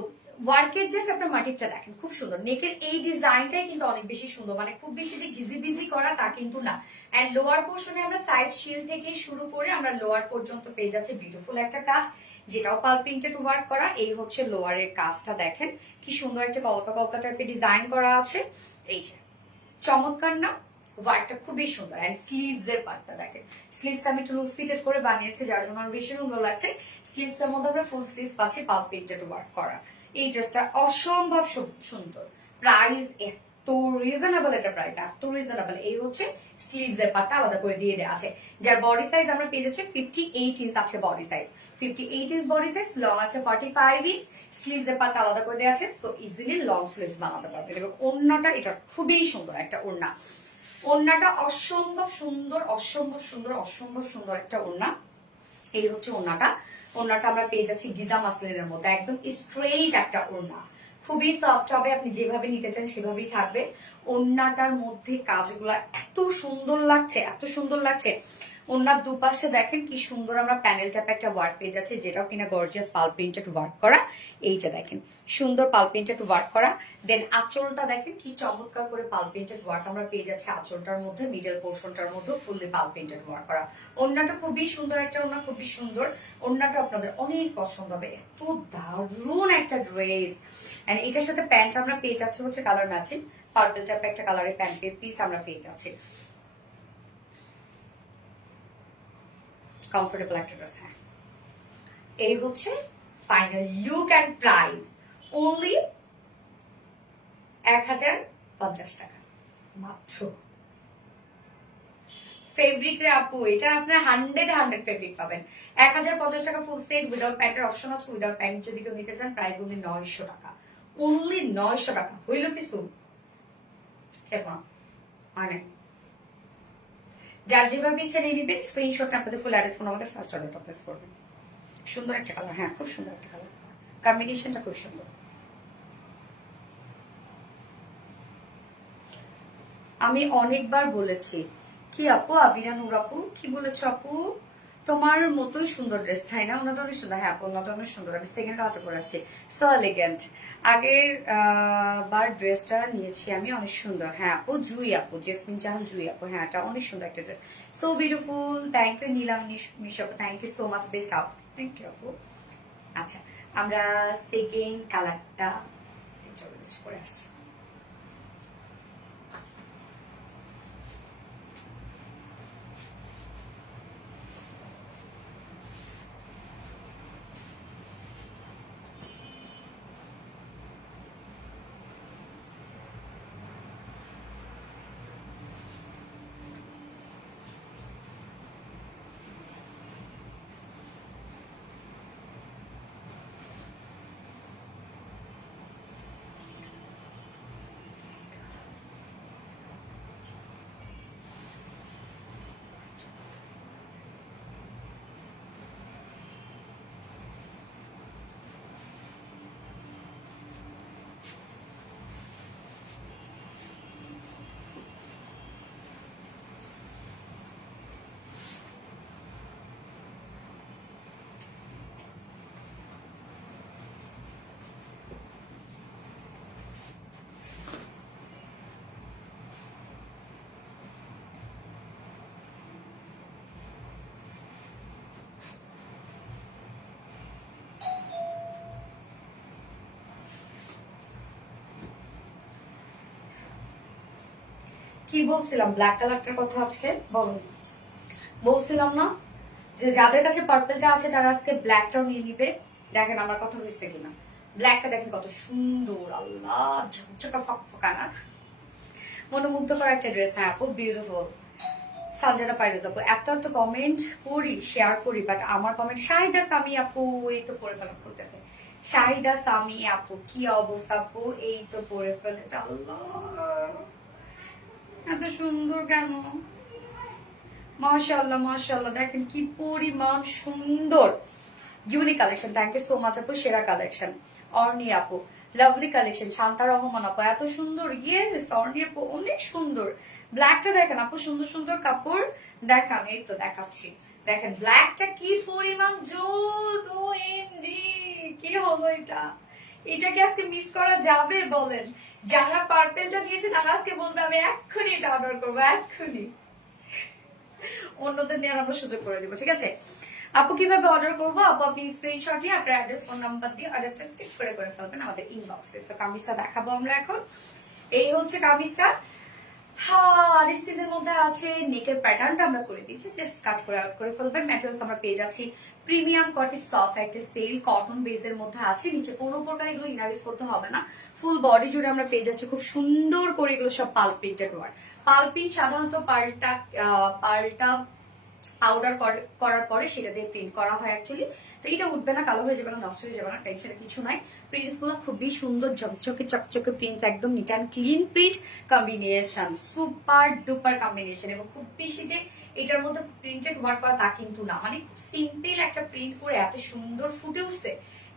ওয়ার্কের জাস্ট আপনার মোটিভটা দেখেন, খুব সুন্দর। নেকের এই ডিজাইনটাই কিন্তু অনেক বেশি সুন্দর, মানে খুব বেশি যে ঘিজি বিজি করা তা কিন্তু না। এন্ড লোয়ার পোর্শনে আমরা সাইড শিল থেকে শুরু করে আমরা লোয়ার পর্যন্ত পেয়ে যাচ্ছে বিউটিফুল একটা কাজ, যেটাও পাল প্রিন্টেড ওয়ার্ক করা। এই হচ্ছে লোয়ারের কাজটা, দেখেন কি সুন্দর একটা কলকা কলকা টাইপের ডিজাইন করা আছে। এই যে চমৎকার না, ওয়ার্কটা খুবই সুন্দর। এন্ড স্লিভস এর পার্টটা দেখেন, স্লিভসটা আমি একটু লুজ ফিটেড করে বানিয়েছি, যার জন্য আমার বেশি সুন্দর লাগছে। স্লিভসটার মধ্যে আমরা ফুল স্লিভস পাচ্ছি পাল প্রিন্টেড ওয়ার্ক করা। এই ড্রেসটা অসম্ভব সুন্দর, প্রাইস এত রিজনেবল, এটা প্রাইস এত রিজনেবল। এই হচ্ছে স্লিভস এর পার্টটা আলাদা করে দিয়ে দেওয়া আছে, যার বডি সাইজ আমরা পেয়ে যাচ্ছি 58 ইঞ্চ আছে body size, 58 inch body size, long আছে 45 ইঞ্চ। স্লিভস এর পার্টটা আলাদা করে দেওয়া আছে, সো ইজিলি লং স্লিভস বানাতে পারবে। এবং ওড়নাটা এটা খুবই সুন্দর একটা ওড়না, ওড়নাটা অসম্ভব সুন্দর, অসম্ভব সুন্দর, অসম্ভব সুন্দর একটা ওড়না। এই হচ্ছে ওড়নাটা, ওড়নাটা আমরা পেয়ে যাচ্ছি গিজা মাসলিনের মধ্যে, একদম স্ট্রেইট একটা ওড়না, খুবই সফট হবে, আপনি যেভাবে নিতে চান সেভাবেই থাকবে। ওড়নাটার মধ্যে কাজগুলা এত সুন্দর লাগছে, এত সুন্দর লাগছে। ওড়নার দুপাশে দেখেন কি সুন্দর আমরা প্যানেল টাইপ একটা ওয়ার্ক পেয়ে যাচ্ছে, যেটাও কিনা গর্জিয়াস পাল প্রিন্টেড ওয়ার্ক করা। এইটা দেখেন সুন্দর পাল প্রিন্টেড ওয়ার্ক করা। দেন আঁচলটা দেখেন কি চমৎকার করে পাল প্রিন্টেড ওয়ার্ক আমরা পেয়ে যাচ্ছি আঁচলটার মধ্যে, মিডল পোর্শনটার মধ্যে ফুললি পাল প্রিন্টেড ওয়ার্ক করা। ওড়নাটা খুবই সুন্দর একটা ওড়না, খুবই সুন্দর। ওড়নাটা আপনাদের অনেক পছন্দ হবে, এত দারুণ একটা ড্রেস। এন্ড এটার সাথে প্যান্ট আমরা পেয়ে যাচ্ছি হচ্ছে কালার ম্যাচিং, পার্পল টাইপ একটা কালারের প্যান্ট পিস আমরা পেয়ে যাচ্ছি। কমফোর্টেবল একটা ড্রেস। হ্যাঁ, এই হচ্ছে final look and price only 1050 টাকা মাত্র। ফেব্রিক রে আপু, এটা আপনার 100 ফেব্রিক পাবেন। 1050 টাকা ফুল সেট, উইদাউট প্যান্টের অপশন আছে। উইদাউট প্যান্ট যদি কেউ নিতে চান প্রাইস অনলি 900 টাকা, অনলি 900 টাকা। হইল কিছু কেমন মানে, যার যেভাবে ইচ্ছা নিয়ে নিবেন, স্ক্রিনশট আপনাদের ফুল অ্যাড্রেস ফোন আমাদের ফার্স্ট অর্ডারটা প্লেস করবেন। সুন্দর একটা কালার, হ্যাঁ খুব সুন্দর একটা কালার, কম্বিনেশনটা খুব সুন্দর। আমি অনেকবার বলেছি কি আপু, আবিরা নূর আপু কি বলেছো আপু, তোমার মতোই সুন্দর ড্রেস, তাই না? ওনাটা অনেক সুন্দর। হ্যাঁ আপু, ওনাটা অনেক সুন্দর। আমি সেকেন্ড কালারটা পরে আসছি, সো এলিগেন্ট। আগের বার ড্রেসটা নিয়েছি আমি, অনেক সুন্দর। হ্যাঁ আপু, জুই আপু, জেসমিন জাহান জুই আপু, হ্যাঁ এটা অনেক সুন্দর একটা dress, so beautiful. Thank you Nilam Misha আপু, thank you so much, best out, thank you আপু। আচ্ছা, আমরা সেকেন্ড কালারটা পরে আসছি। কি বলছিলাম ব্ল্যাক কালারটার কথা আজকে, বলুন। বলছিলাম না যে যাদের কাছে পার্পলটা আছে তারা আজকে ব্ল্যাকটাও নিয়ে নিবে। দেখেন আমার কথা হয়েছে কিনা, ব্ল্যাকটা দেখেন কত সুন্দর, আল্লাহ ঝকঝকা ফকফকা না, মনোমুগ্ধকর একটা ড্রেস। হ্যাঁ আপু, বিউটিফুল। সানজানা পাইরোজ আপু, এত এত কমেন্ট পড়ি, শেয়ার করি, বাট আমার কমেন্ট, শাহিদা সামি আপু এই তো পড়ে ফেলা করতেছে। শাহিদা সামি আপু কি অবস্থা আপু, এই তো পড়ে ফেলেছে, আল্লাহ এত সুন্দর কেন, মাশাআল্লাহ মাশাআল্লাহ, দেখেন কি পরিমাণ সুন্দর। Unique collection, thank you so much আপু, সেরা কালেকশন। অর্নি আপু, লাভলি কালেকশন। শান্তা রহমান আপু, এত সুন্দর, ইয়েস অর্নি আপু অনেক সুন্দর। ব্ল্যাকটা দেখেন আপু, সুন্দর সুন্দর কাপড় দেখান, এই তো দেখাচ্ছি। দেখেন ব্ল্যাকটা কি পরিমাণ জোস, ও এম জি, কি হলো এটা, এটাকে আজকে মিস করা যাবে বলেন? যারা পার্পেলটা নিয়েছে তারা আজকে বলবে আমি এক্ষুনি এটা অর্ডার করবো, এক্ষুনি। অন্যদের নিয়ে আমরা সুযোগ করে দিব, ঠিক আছে? আপু কিভাবে অর্ডার করবো? আপু আপনি স্ক্রিনশট দিয়ে আপনার অ্যাড্রেস ফোন নাম্বার দিয়ে অর্ডারটা টিক করে ফেলবেন আমাদের ইনবক্সে। তো কামিজটা দেখাবো আমরা এখন। এই হচ্ছে কামিজটা। মধ্যে আছে নেকের প্যাটার্নটা আমরা করে দিচ্ছি, জাস্ট কাট করে আউট করে ফেলবেন। ম্যাটেরিয়ালস আমরা পেয়ে যাচ্ছি প্রিমিয়াম কটন সফট একটা সেল কটন বেজের মধ্যে আছে। নিচে কোনো প্রকার এগুলো ইনার ইউজ করতে হবে না। ফুল বডি জুড়ে আমরা পেয়ে যাচ্ছি খুব সুন্দর করে এগুলো সব পাল প্রিন্টেড ওয়ার্ক। পাল প্রিন্ট সাধারণত পাল্টা পাউডার করার পরে সেটা দিয়ে প্রিন্ট করা হয় অ্যাকচুয়ালি। তো এটা উঠবে না, কালো হয়ে যাবে না, নষ্ট হয়ে যাবে না, টেনশনের কিছু নাই। প্রিন্টস গুলো খুবই সুন্দর, ঝকঝকে চকচকে প্রিন্ট, একদম NEET and clean print combination, super duper combination. এবং খুব বেশি যে এটার মধ্যে প্রিন্টেড ওয়ার্ক করা তা কিন্তু না, মানে খুব সিম্পল একটা প্রিন্ট করে এত সুন্দর ফুটে উঠছে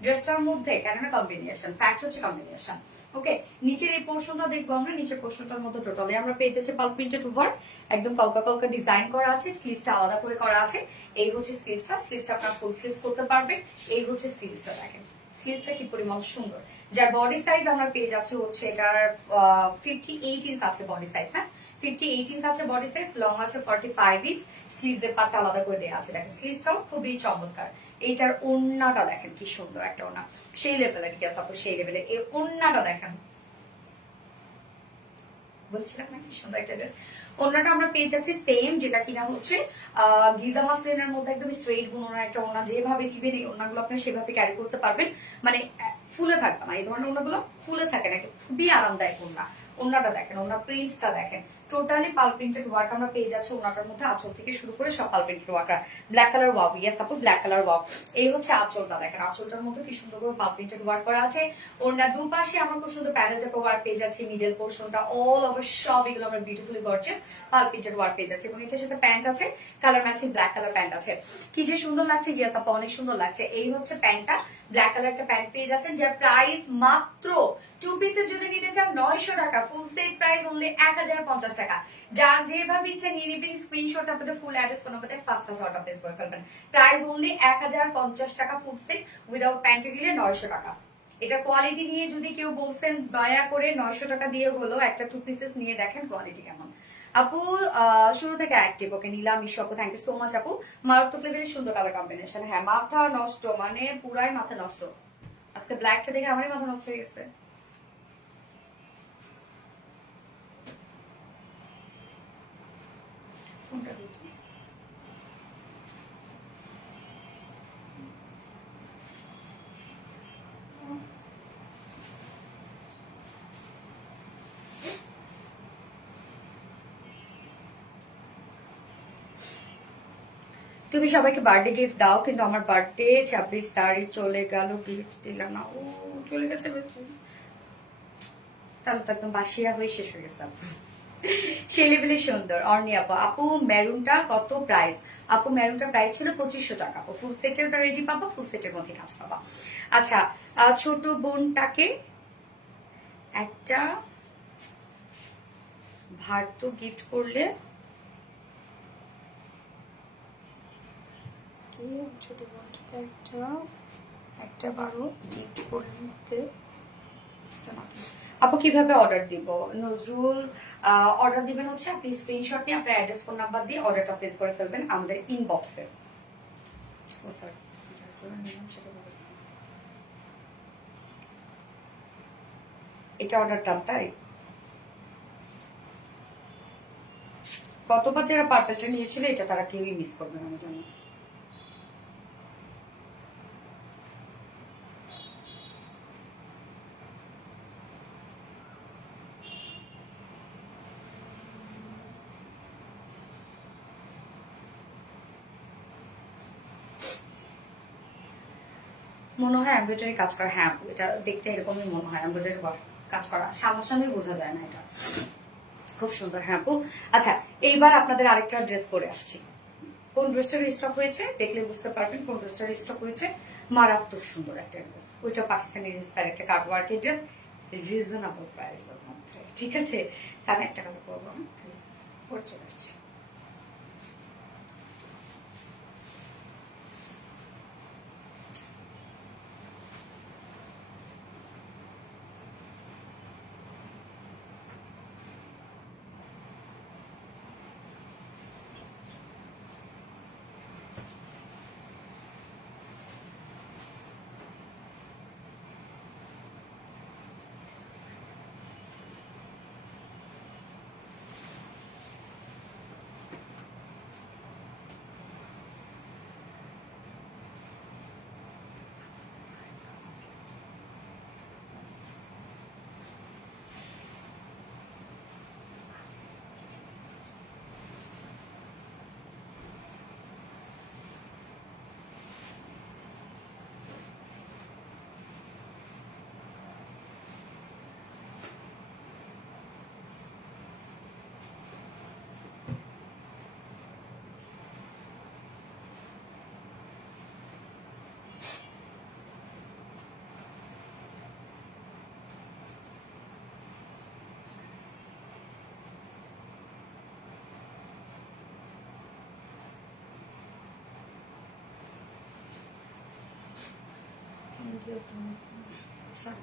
ড্রেসটার মধ্যে। কেননা কম্বিনেশন, ফ্যাক্ট হচ্ছে কম্বিনেশন। ওকে, নিচের এই পোর্শনটা দেখবো আমরা। নিচের পোর্শনটার মধ্যে টোটালি আমরা পেয়ে যাচ্ছি পাল প্রিন্টেড ওয়ার্ক, একদম কলকা কলকা ডিজাইন করা আছে। স্লিভসটা আলাদা করে করা আছে। এই হচ্ছে স্লিভসটা আপনার ফুল স্লিভস করতে পারবেন। এই হচ্ছে স্লিভসটা, দেখেন স্লিভসটা কি পরিমাণ সুন্দর। যার বডি সাইজ আমরা পেয়ে যাচ্ছি হচ্ছে এটার 58 ইঞ্চ আছে বডি সাইজ। হ্যাঁ, 58 ইঞ্চ আছে বডি সাইজ, লং আছে 45 ইঞ্চ। স্লিভসের পার্টটা আলাদা করে দেওয়া আছে, দেখেন স্লিভসটাও খুবই চমৎকার। এইটার ওন্নাটা দেখেন কি সুন্দর একটা ওন্না, সেই লেভেলের, ঠিক আছে, সেই লেভেলের এই ওন্নাটা দেখেন। বলছিলাম না কি সুন্দর একটা ড্রেস। ওন্নাটা আমরা পেয়ে যাচ্ছি সেম, যেটা কিনা হচ্ছে গিজা মাসলিনের মধ্যে একদম স্ট্রেট বুননো একটা ওন্না। যেভাবে নিবেন এই ওন্নাগুলো আপনি সেভাবে ক্যারি করতে পারবেন, মানে ফুলে থাকবে না। এই ধরনের ওন্নাগুলো ফুলে থাকে না, খুবই আরামদায়ক ওন্না। ওন্নাটা দেখেন, ওন্না প্রিন্টসটা দেখেন, টোটালি পাল প্রিন্টেড ওয়ার্ক আমরা পেয়ে যাচ্ছি ওনাটার মধ্যে। আঁচল থেকে শুরু করে সব পাল printed work. Black colour wow, yes আপু ব্ল্যাক কালার ওয়াও। এই হচ্ছে আঁচলটা দেখেন, আঁচলটার মধ্যে কি সুন্দর করে পাল প্রিন্টেড ওয়ার্ক করা আছে। ওনার দুপাশে আমরা খুব সুন্দর প্যানেল টাইপ ওয়ার্ক পেয়ে যাচ্ছি। মিডল পোর্শনটা অল ওভার সব এগুলো আমরা বিউটিফুলি গর্জিয়াস পাল প্রিন্টেড ওয়ার্ক পেয়ে যাচ্ছি। এবং এটার সাথে প্যান্ট আছে, colour matching black colour pant আছে। কি যে সুন্দর লাগছে, ইয়েস আপু অনেক সুন্দর লাগছে। এই হচ্ছে প্যান্টটা, ব্ল্যাক কালার একটা প্যান্ট পেয়ে যাচ্ছেন, যার প্রাইস মাত্র 2 পিসের যদি নিতে চান 900 টাকা, ফুল সেট প্রাইস অনলি 1050 টাকা। যার যেভাবে ইচ্ছা নিয়ে নিবেন, স্ক্রিনশট আপনাদের ফুল অ্যাড্রেস ফোন নাম্বারে ফার্স্ট অর্ডার প্লেস করে ফেলবেন। প্রাইস অনলি 1050 টাকা ফুল সেট, উইদাউট প্যান্টে দিলে 900 টাকা। এটা কোয়ালিটি নিয়ে যদি কেউ বলছেন দয়া করে 900 টাকা দিয়ে হলো একটা 2 পিসেস নিয়ে দেখেন কোয়ালিটি কেমন। আপু শুরু থেকে অ্যাক্টিভ, ওকে নিলাম ইস্যু আপু, থ্যাংক ইউ সো মাচ আপু। মারাত্মক লেভেলের সুন্দর কালার কম্বিনেশন। হ্যাঁ, মাথা নষ্ট, মানে পুরাই মাথা নষ্ট। আজকে ব্ল্যাকটা দেখে আমারই মাথা নষ্ট হয়ে গেছে। ফোনটা দিই। তুমি সবাইকে বার্থডে গিফট দাও, কিন্তু আমার বার্থডে 26 তারিখ চলে গেল, গিফট দিলাম না। ও চলে গেছে, তাহলে তো একদম বাসিয়া হয়ে শেষ হয়ে গেছে আপু। সেই লেভেলে সুন্দর। অর্নি আপু, আপু মেরুনটা কত প্রাইস? আপু মেরুনটা প্রাইস ছিল 2500 টাকা। আপু ফুল সেটের রেডি পাবা, ফুল সেটের মধ্যে কাজ পাবা। আচ্ছা, ছোট বোনটাকে একটা ভার্ত গিফট করলে, ছোট বোনটাকে একটা বারো গিফট করতে। আপু কিভাবে অর্ডার দিব? নজরুল, অর্ডার দিবেন হচ্ছে আপনি স্ক্রিনশট নিয়ে আপনার অ্যাড্রেস ফোন নাম্বার দিয়ে অর্ডারটা প্লেস করে ফেলবেন আমাদের ইনবক্সে। ও স্যার, এটা অর্ডারটা তাই গতবার যারা পার্পেলটা নিয়েছিল এটা তারা কেউই মিস করবে না আমার জন্য। মনে হয় এমব্রয়ডারি কাজ করা। হ্যাঁ, এটা দেখতে এরকমই মনে হয়, এমব্রয়ডারি কাজ করা, সামনাসামনি বোঝা যায় না। এটা খুব সুন্দর। হ্যাঁ আপু। আচ্ছা, এইবার আপনাদের আরেকটা ড্রেস পরে আসছি। কোন ড্রেসটা রিস্টক হয়েছে দেখলে বুঝতে পারবেন কোন ড্রেসটা রিস্টক হয়েছে। মারাত্মক সুন্দর একটা ড্রেস, ওইটা পাকিস্তানি ইন্সপায়ার একটা কাটওয়ার্কের ড্রেস, রিজনেবল প্রাইসের মধ্যে, ঠিক আছে। আমি একটা কালার করবো, পরে চলে আসছি।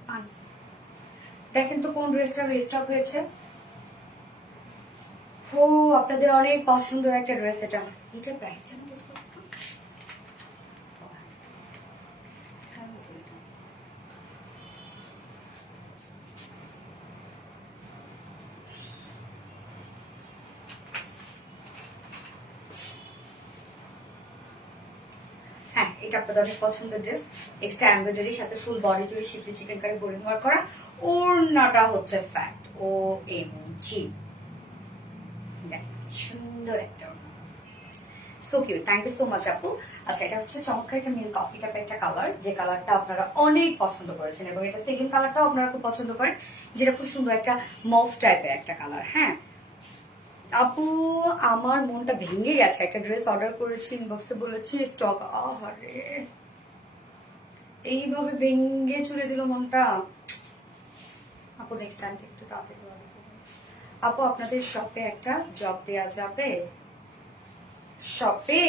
পানি দেখেন তো কোন ড্রেসটা রিস্টক হয়েছে। ও আপনাদের অনেক পছন্দের একটা ড্রেস এটা। এটা প্রাইস হ্যাঁ, এটা আপনাদের অনেক পছন্দের ড্রেস। এক্সট্রা এমব্রয়ডারি সাথে ফুল বডি জুড়ে শিফলি চিকেন কারি বোরিং ওয়ার্ক করা। ওড়নাটা হচ্ছে ফ্যাট ও এম জি, সুন্দর একটা so cute. Thank you so much আপু। আচ্ছা, এটা হচ্ছে চমৎকার একটা মিল্ক কফি টাইপের একটা কালার, যে কালারটা আপনারা অনেক পছন্দ করেছেন, এবং এটা সেকেন্ড কালারটাও আপনারা খুব পছন্দ করেন, যেটা খুব সুন্দর একটা মফ টাইপের একটা কালার। হ্যাঁ আপু, আমার মনটা ভেঙে গেছে। একটা ড্রেস অর্ডার করেছি, ইনবক্সে বলেছি স্টক, আরে এইভাবে ভেঙে চুরে দিল মনটা। আপু নেক্সট টাইম থেকে একটু তাড়াতাড়ি order করবেন। আপু আপনাদের শপে একটা জব দেয়া যাবে? শপে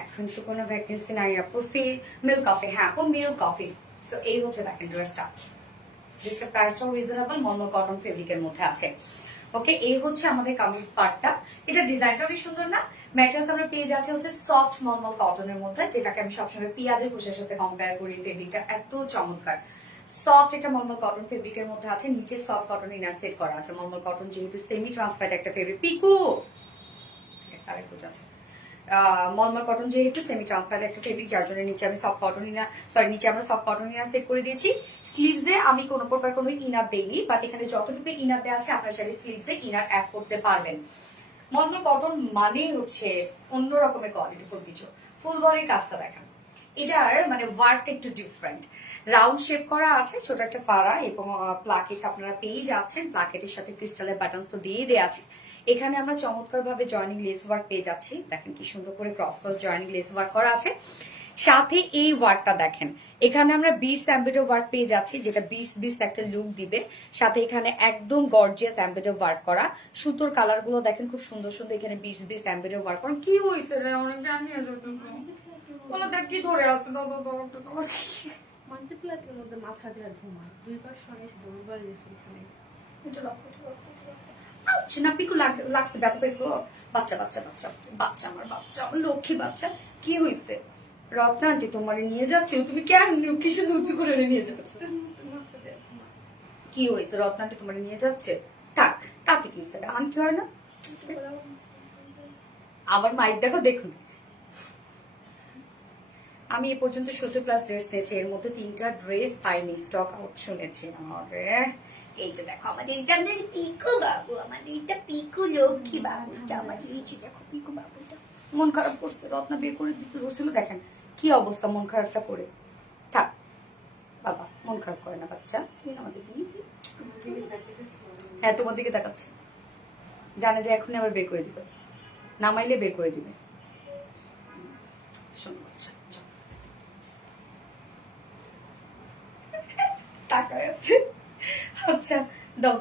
এখন তো কোনো ভ্যাকেন্সি নাই আপু। মিল্ক কফি, হ্যাঁ আপু মিল্ক কফি। সো এই হচ্ছে দেখেন ড্রেসটা। ড্রেসটার প্রাইসটাও রিজনেবল, মলমল কটন ফেব্রিকের মধ্যে আছে। ওকে, এই হচ্ছে আমাদের কামিজ পার্টটা। এটা ডিজাইনটা বেশ সুন্দর না? ম্যাটেরিয়ালস আমরা পেয়ে যাচ্ছে হচ্ছে সফট মলমল কটনের মধ্যে, যেটাকে আমি সবসময় পেঁয়াজের কুশের সাথে কম্পেয়ার করি। ফেব্রিকটা এত চমৎকার, সফট একটা মলমল কটন ফেব্রিকের মধ্যে আছে। নিচে সফট কটন ইনার সেট করা আছে। মলমল কটন যেহেতু সেমি ট্রান্সপারেন্ট একটা ফেব্রিক, পিকু আছে। মলমল কটন যেহেতু সেমি ট্রান্সপারেন্ট একটা ফেব্রিক, যার জন্য নিচে আমি সফট কটন ইনার, সরি নিচে আমরা সফট কটন ইনার সেট করে দিয়েছি। স্লিভসে আমি কোনো প্রকার কোনো ইনার দেইনি, বাট এখানে যতটুকু ইনার দেওয়া আছে আপনারা চাইলে স্লিভসে ইনার অ্যাড করতে পারবেন। মলমল কটন মানে হচ্ছে অন্য রকমের কোয়ালিটিফুল কিছু। ফুল বডির কাজটা দেখেন, এটার মানে ওয়ার্কটা একটু ডিফারেন্ট। রাউন্ড শেপ করা আছে, ছোট একটা ফাড়া, এবং প্লাকেট আপনারা পেয়ে যাচ্ছেন। প্লাকেটের সাথে ক্রিস্টালের বাটনস তো দিয়ে দেওয়া আছে। এখানে আমরা চমৎকার ভাবে জয়েনিং লেস ওয়ার্ক পেয়ে যাচ্ছি। দেখেন কি সুন্দর করে cross cross joining less work করা আছে। সাথে এই ওয়ার্কটা দেখেন, এখানে আমরা 20 এমব্রয়ডারি ওয়ার্ক পেয়ে যাচ্ছি, যেটা 20 একটা লুক দিবে। সাথে এখানে একদম গর্জিয়াস এমব্রয়ডারি ওয়ার্ক করা। সুতোর কালার গুলো দেখেন খুব সুন্দর সুন্দর। এখানে 20 এমব্রয়ডারি ওয়ার্ক করা। কি হয়েছে রে, অনেক জানি বলো দেখ কি ধরে আছে। মাল্টিপ্লাকের মধ্যে মাথা দেওয়া ঘুমা দুইবার শোনিস দুইবার গেছে এখানে। না পিকু লাগছে, ব্যথা পেয়েছো? বাচ্চা বাচ্চা বাচ্চা বাচ্চা, আমার বাচ্চা, আমার লক্ষ্মী বাচ্চা। কি হয়েছে? রত্না আন্টি তোমার নিয়ে যাচ্ছে, তুমি কেন কিসের উঁচু করে নিয়ে যাচ্ছ? কি হয়েছে? রত্না আন্টি তোমার নিয়ে যাচ্ছে, থাক, তাতে কি হয়েছে? আন্টি হয় না? আবার মাইক দেখো, দেখুন আমি এ পর্যন্ত 70+ ড্রেস নিয়েছি, এর মধ্যে 3টা ড্রেস পাইনি, স্টক আউট শুনেছি। আরে এই যে দেখো আমাদের এটা পিকু বাবু, আমাদের এটা পিকু লক্ষ্মী বাবু, এটা আমাদের এই যে দেখো পিকু বাবুটা। মন খারাপ করছে, রত্না বের করে দিতে ধরছিল, দেখেন কি অবস্থা মন খারাপটা করে। থাক বাবা, মন খারাপ করে না বাচ্চা, তুমি আমাদের হ্যাঁ তোমার দিকে তাকাচ্ছে, জানে যে এখনই আবার বের করে দিবে, নামাইলে বের করে দিবে। শোনো বাচ্চা, আচ্ছা দাও।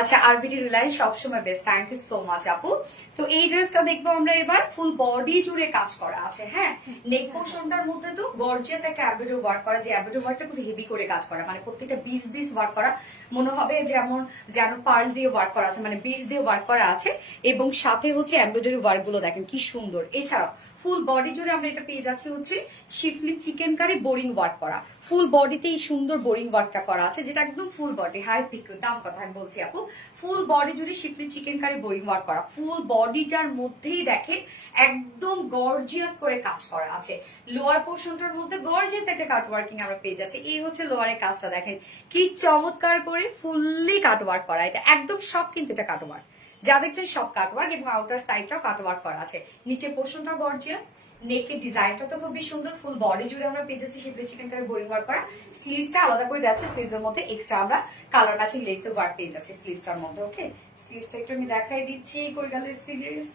আচ্ছা, আরবিডি রিলায়েন্স সবসময় best, thank you so much আপু। তো এই ড্রেসটা দেখবো আমরা এবার, ফুল বডি জুড়ে কাজ করা আছে। হ্যাঁ, নেক পোর্শনটার মধ্যে তো গর্জিয়াস একটা এমব্রয়ডারি ওয়ার্ক করা, যে এমব্রয়ডারি ওয়ার্কটা খুব হেভি করে কাজ করা, মানে প্রত্যেকটা 20 ওয়ার্ক করা, মনে হবে যেমন যেন পার্ল দিয়ে ওয়ার্ক করা আছে, মানে 20 দিয়ে ওয়ার্ক করা আছে। এবং সাথে হচ্ছে এমব্রয়ডারি ওয়ার্ক গুলো দেখেন কি সুন্দর। এছাড়াও ফুল বডি জুড়ে আমরা এটা পেয়ে যাচ্ছি হচ্ছে শিফলি চিকেন কারি বোরিং ওয়ার্ক করা। ফুল বডিতে এই সুন্দর বোরিং ওয়ার্কটা করা আছে, যেটা একদম ফুল বডি। হাই পিক দাম কথা আমি বলছি আপু, ফুল বডি জুড়ে শিফলি চিকেন কারি বোরিং ওয়ার্ক করা। ফুল বডিটার মধ্যেই দেখেন একদম গর্জিয়াস করে কাজ করা আছে। লোয়ার পোর্শনটার মধ্যে গর্জিয়াস একটা কাট ওয়ার্কিং আমরা পেয়ে যাচ্ছি। এই হচ্ছে লোয়ারের কাজটা, দেখেন কি চমৎকার করে ফুললি কাট ওয়ার্ক করা। এটা একদম সব কিন্তু এটা কাট ওয়ার্ক, যা দেখছেন সব কাট ওয়ার্ক, এবং আউটার সাইডটাও কাট ওয়ার্ক করা আছে। নিচে পোর্শনটাও গর্জিয়াস, নেকের ডিজাইনটা তো খুবই সুন্দর। ফুল বডি জুড়ে আমরা পেয়ে যাচ্ছি শিফলি চিকেন কারি বোরিং ওয়ার্ক করা। স্লিভসটা আলাদা করে যাচ্ছে, স্লিভসের মধ্যে এক্সট্রা আমরা কালার ম্যাচিং লেস ওয়ার্ক পেয়ে যাচ্ছি স্লিভসটার মধ্যে। ওকে, স্লিভসটা একটু আমি দেখাই দিচ্ছি, কই গেল স্লিভস।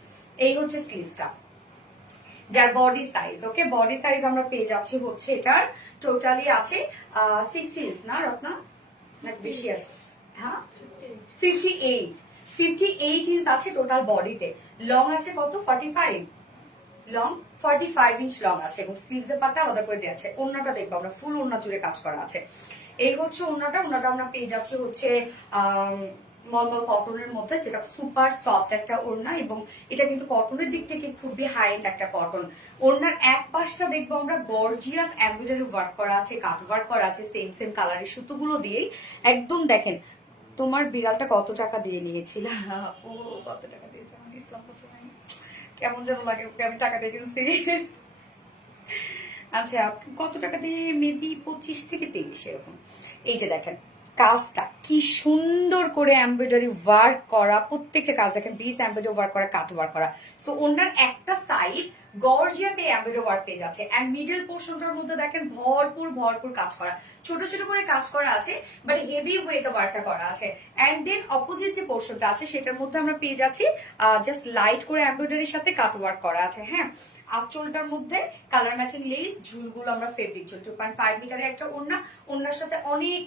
এই হচ্ছে স্লিভসটা, যার বডি সাইজ। ওকে, বডি সাইজ আমরা পেয়ে যাচ্ছি হচ্ছে এটার টোটালি আছে 60 ইঞ্চ না রত্না, না বেশি আছে? হ্যাঁ 58 ইঞ্চ আছে টোটাল বডিতে। লং আছে কত? 45। লং 45 ইঞ্চ লং আছে এবং স্লিভস এর পাটটা আলাদা করে দেওয়া আছে। ওড়নাটা দেখবো আমরা ফুল ওড়না জুড়ে কাজ করা আছে। এই হচ্ছে ওড়নাটা আমরা পেয়ে যাচ্ছি হচ্ছে মলমল কটনের মধ্যে, যেটা সুপার সফট একটা ওড়না এবং এটা কিন্তু কটনের দিক থেকে খুবই হাই এন্ড একটা কটন। ওড়নার এক পাশটা দেখবো আমরা গর্জিয়াস এমব্রয়ডারি ওয়ার্ক করা আছে, কাট ওয়ার্ক করা আছে সেম সেম কালারের সুতোগুলো দিয়েই। একদম দেখেন তোমার বিড়ালটা কত টাকা দিয়ে নিয়েছিল, ও কত টাকা দিয়েছে আমার ইসলাম কত নাই, কেমন যেন লাগে ওকে আমি টাকা দিয়ে কিনছি। আচ্ছা কত টাকা দিয়ে, মেবি 25 থেকে 23 এরকম। এই যে দেখেন কাজটা কি সুন্দর করে এমব্রয়ডারি ওয়ার্ক করা, প্রত্যেকটা কাজ দেখেন 20 এমব্রয়ডারি ওয়ার্ক করা, কাট ওয়ার্ক করা। সো ওনার একটা সাইড গর্জিয়াস এই এমব্রয়ডারি ওয়ার্ক পেয়ে যাচ্ছে এন্ড মিডল পোর্শনটার মধ্যে দেখেন ভরপুর কাজ করা, ছোট ছোট করে কাজ করা আছে বাট হেভি ওয়েতে ওয়ার্কটা করা আছে। এন্ড দেন অপোজিট যে পোর্শনটা আছে সেটার মধ্যে আমরা পেয়ে যাচ্ছি জাস্ট লাইট করে এমব্রয়ডারির সাথে কাট ওয়ার্ক করা আছে। হ্যাঁ, আঁচলটার মধ্যে কালার ম্যাচিং লেস, ঝুলগুলো আমরা ফেব্রিক ঝুল 2.5 মিটারের একটা ওড়না, ওড়নার সাথে অনেক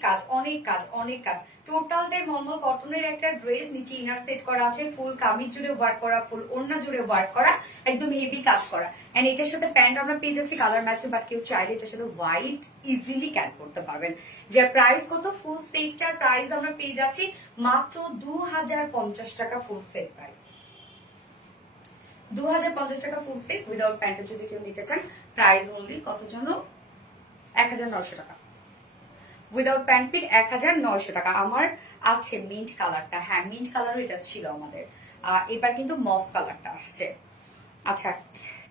কাজ টোটালটাই মলমল কটনের একটা ড্রেস, নিচে ইনার সেট করা আছে, ফুল কামিজ জুড়ে ওয়ার্ক করা, ফুল ওড়না জুড়ে ওয়ার্ক করা, একদম হেভি কাজ করা। এন্ড এটার সাথে প্যান্ট আমরা পেয়ে যাচ্ছি কালার ম্যাচিং, বাট কেউ চাইলে এটার সাথে হোয়াইট ইজিলি ক্যারি করতে পারবেন। যার প্রাইস কত, ফুল সেটটার প্রাইস আমরা পেয়ে যাচ্ছি মাত্র 2050 টাকা ফুল সেট প্রাইস, 2050 টাকা ফুল সেট উইদাউট প্যান্টে যদি কেউ নিতে চান। প্রাইস অনলি কত জানো, 1900 টাকা উইদাউট প্যান্ট পিট 1900 টাকা। আমার আছে মিন্ট কালারটা, হ্যাঁ মিন্ট কালারও এটা ছিল আমাদের, এবার কিন্তু মফ কালারটা আসছে। আচ্ছা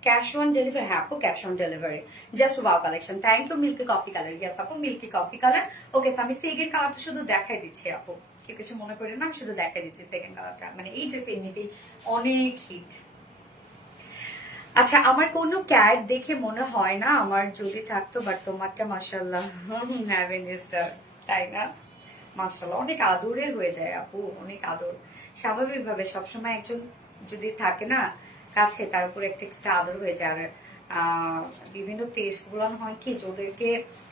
ক্যাশ অন ডেলিভারি, হ্যাঁ আপু cash on delivery, just wow collection. Thank you milky coffee colour, yes আপু মিল্কি কফি কালার। ওকে আমি সেকেন্ড কালারটা শুধু দেখাই দিচ্ছি আপু, কেউ কিছু মনে করেন না, আমি শুধু দেখাই দিচ্ছি সেকেন্ড কালারটা, মানে এই ড্রেস এমনিতেই অনেক হিট। আচ্ছা আমার কোনো ক্যাট দেখে মনে হয় না আমার যদি থাকতো, বাট তোমারটা মাশাআল্লাহ হ্যাভেনিস্টার, তাই না? মাশাআল্লাহ অনেক আদরের হয়ে যায় আপু, অনেক আদর। স্বাভাবিকভাবে সবসময় একজন যদি থাকে না কাছে, তার উপর একটা এক্সট্রা আদর হয়ে যায়। আর বিভিন্ন পেটস গুলো হয় কি যে ওদেরকে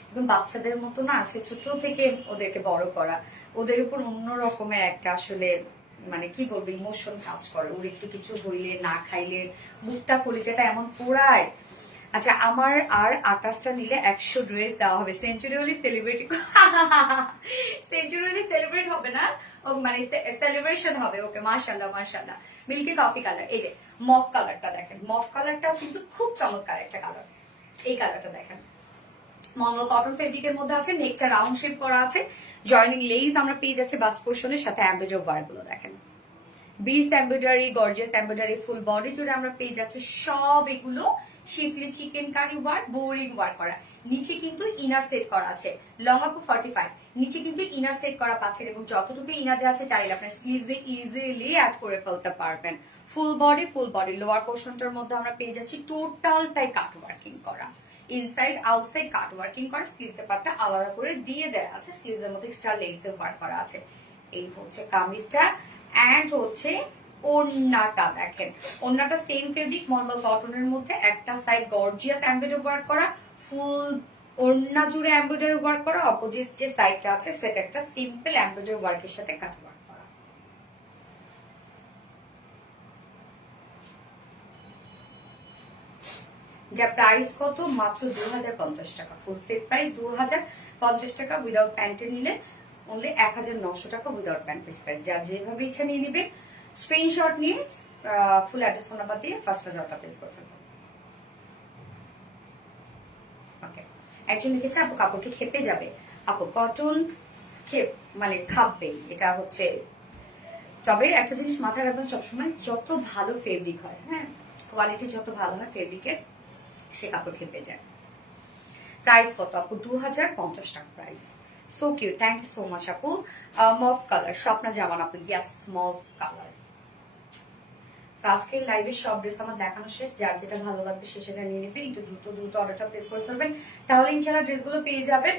একদম বাচ্চাদের মতো না, সে ছোট থেকে ওদেরকে বড় করা, ওদের উপর অন্য রকমের একটা আসলে মানে কি বলবো ইমোশন কাজ করে। ওর একটু কিছু হইলে, না খাইলে বুকটা কলিজাটা এমন পোড়ায়। আচ্ছা আমার আর 28টা নিলে 100 ড্রেস দেওয়া হবে। সেঞ্চুরিয়ালি সেলিব্রেট সেঞ্চুরিয়ালি সেলিব্রেট হবে না, ও মানে সেলিব্রেশন হবে। ওকে মাশাআল্লাহ মাশাআল্লাহ। মিল্কি কফি কালার, এই যে মফ কালারটা দেখেন, মফ কালারটাও কিন্তু খুব চমৎকার একটা কালার। এই কালারটা দেখেন মলমল কটন ফেব্রিকের মধ্যে আছে, নেকটা রাউন্ড শেপ করা আছে, জয়েনিং লেস আমরা পেয়ে যাচ্ছি বাস্ট পোর্শনের সাথে, এমব্রয়ডারি ওয়ার্ক গুলো দেখেন, beads embroidery, gorgeous embroidery, full body জুড়ে আমরা পেয়ে যাচ্ছি সব এগুলো schiffli chikankari work, boring work করা। নিচে কিন্তু ইনার সেট করা আছে, লং আপ 45, নিচে কিন্তু ইনার সেট করা পাচ্ছেন এবং যতটুকু ইনার দেওয়া আছে চাইলে আপনার স্লিভসে ইজিলি অ্যাড করে ফেলতে পারবেন। ফুল বডি লোয়ার পোর্শনটার মধ্যে আমরা পেয়ে যাচ্ছি টোটালটাই কাট ওয়ার্কিং করা, ইনসাইড আউটসাইড কাট ওয়ার্কিং করা, স্লিভস এর পার্টটা আলাদা করে দিয়ে দেওয়া আছে, স্লিভস এর মধ্যে এক্সট্রা লেসে ওয়ার্ক করা আছে। এই হচ্ছে কামিজটা এন্ড হচ্ছে ওড়নাটা দেখেন, ওড়নাটা সেম ফেব্রিক মলমল কটনের মধ্যে, একটা সাইড গর্জিয়াস এমব্রয়ডারি ওয়ার্ক করা, ফুল ওড়না জুড়ে এমব্রয়ডারি ওয়ার্ক করা, অপোজিট যে সাইডটা আছে সেটা একটা সিম্পল এমব্রয়ডারি ওয়ার্কের সাথে কাট ওয়ার্ক করা। যা প্রাইস কত, মাত্র 2050 টাকা ফুল সেট প্রাইস 2050 টাকা, উইদাউট প্যান্টে নিলে অনলি 1900 টাকা উইদাউট প্যান্ট পিস প্রাইস। যার যেভাবে ইচ্ছা নিয়ে নিবে, স্ক্রিনশট নিয়ে ফুল অ্যাড্রেস ফোন নাম্বার দিয়ে ফার্স্ট অর্ডার প্লেস করে ফেলবেন। ওকে একজন লিখেছে আপু কাপড়কে খেপে যাবে, আপু কটন খেপ মানে খাপবে, এটা হচ্ছে। তবে একটা জিনিস মাথায় রাখবেন সবসময়, যত ভালো ফেব্রিক হয়, হ্যাঁ কোয়ালিটি যত ভালো হয় ফেব্রিকের, সে কাপড় খেপে যায়। প্রাইস কত আপু, 2050 টাকা price. So cute, thank you so much আপু। মফ কালার, স্বপ্না জামান আপু, ইয়াস মফ কালার। আজকের লাইভে সব ড্রেস আমার দেখানো শেষ, যার যেটা ভালো লাগবে সে সেটা নিয়ে নেবেন, একটু দ্রুত অর্ডারটা প্লেস করে ফেলবেন, তাহলে ইনশাআল্লাহ ড্রেসগুলো পেয়ে যাবেন।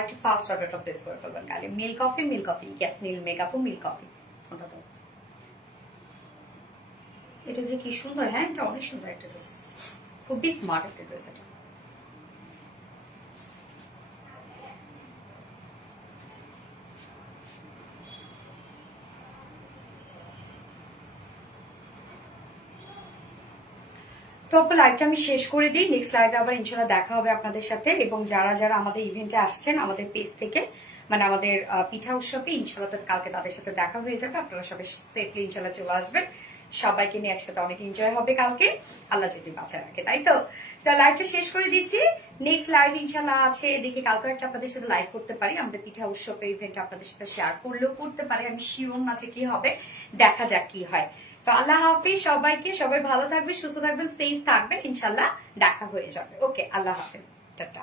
একটু ফাস্ট অর্ডারটা প্লেস করে ফেলবেন। কালি মিল কফি ইয়াস নীল মেকআপও মিল কফি, ফোনটা দাও। এটা যে কি সুন্দর, হ্যাঁ এটা অনেক সুন্দর একটা ড্রেস, খুবই স্মার্ট একটা ড্রেস এটা। তো লাইভটা আমি শেষ করে দিই, নেক্সট লাইভে আবার ইনশাল্লাহ দেখা হবে আপনাদের সাথে। এবং যারা যারা আমাদের ইভেন্টে আসছেন আমাদের পেজ থেকে, মানে আমাদের পিঠা উৎসবে, ইনশাল্লাহ কালকে তাদের সাথে দেখা হয়ে যাবে। আপনারা সবাই সেফলি ইনশাল্লাহ চলে আসবেন, সবাইকে নিয়ে একসাথে অনেক এনজয় হবে কালকে, আল্লাহ যদি বাঁচা রাখে, তাই তো। লাইভটা শেষ করে দিচ্ছি, নেক্সট লাইভ ইনশাল্লাহ আছে, দেখি কালকে একটা আপনাদের সাথে লাইভ করতে পারি, আমাদের পিঠা উৎসবের ইভেন্ট আপনাদের সাথে শেয়ার করলেও করতে পারি, আমি শিওর না যে কি হবে, দেখা যাক কি হয়। তো আল্লাহ হাফিজ সবাইকে, সবাই ভালো থাকবে, সুস্থ থাকবেন, সেফ থাকবেন, ইনশাল্লাহ দেখা হয়ে যাবে। ওকে, আল্লাহ হাফিজ, টাটা।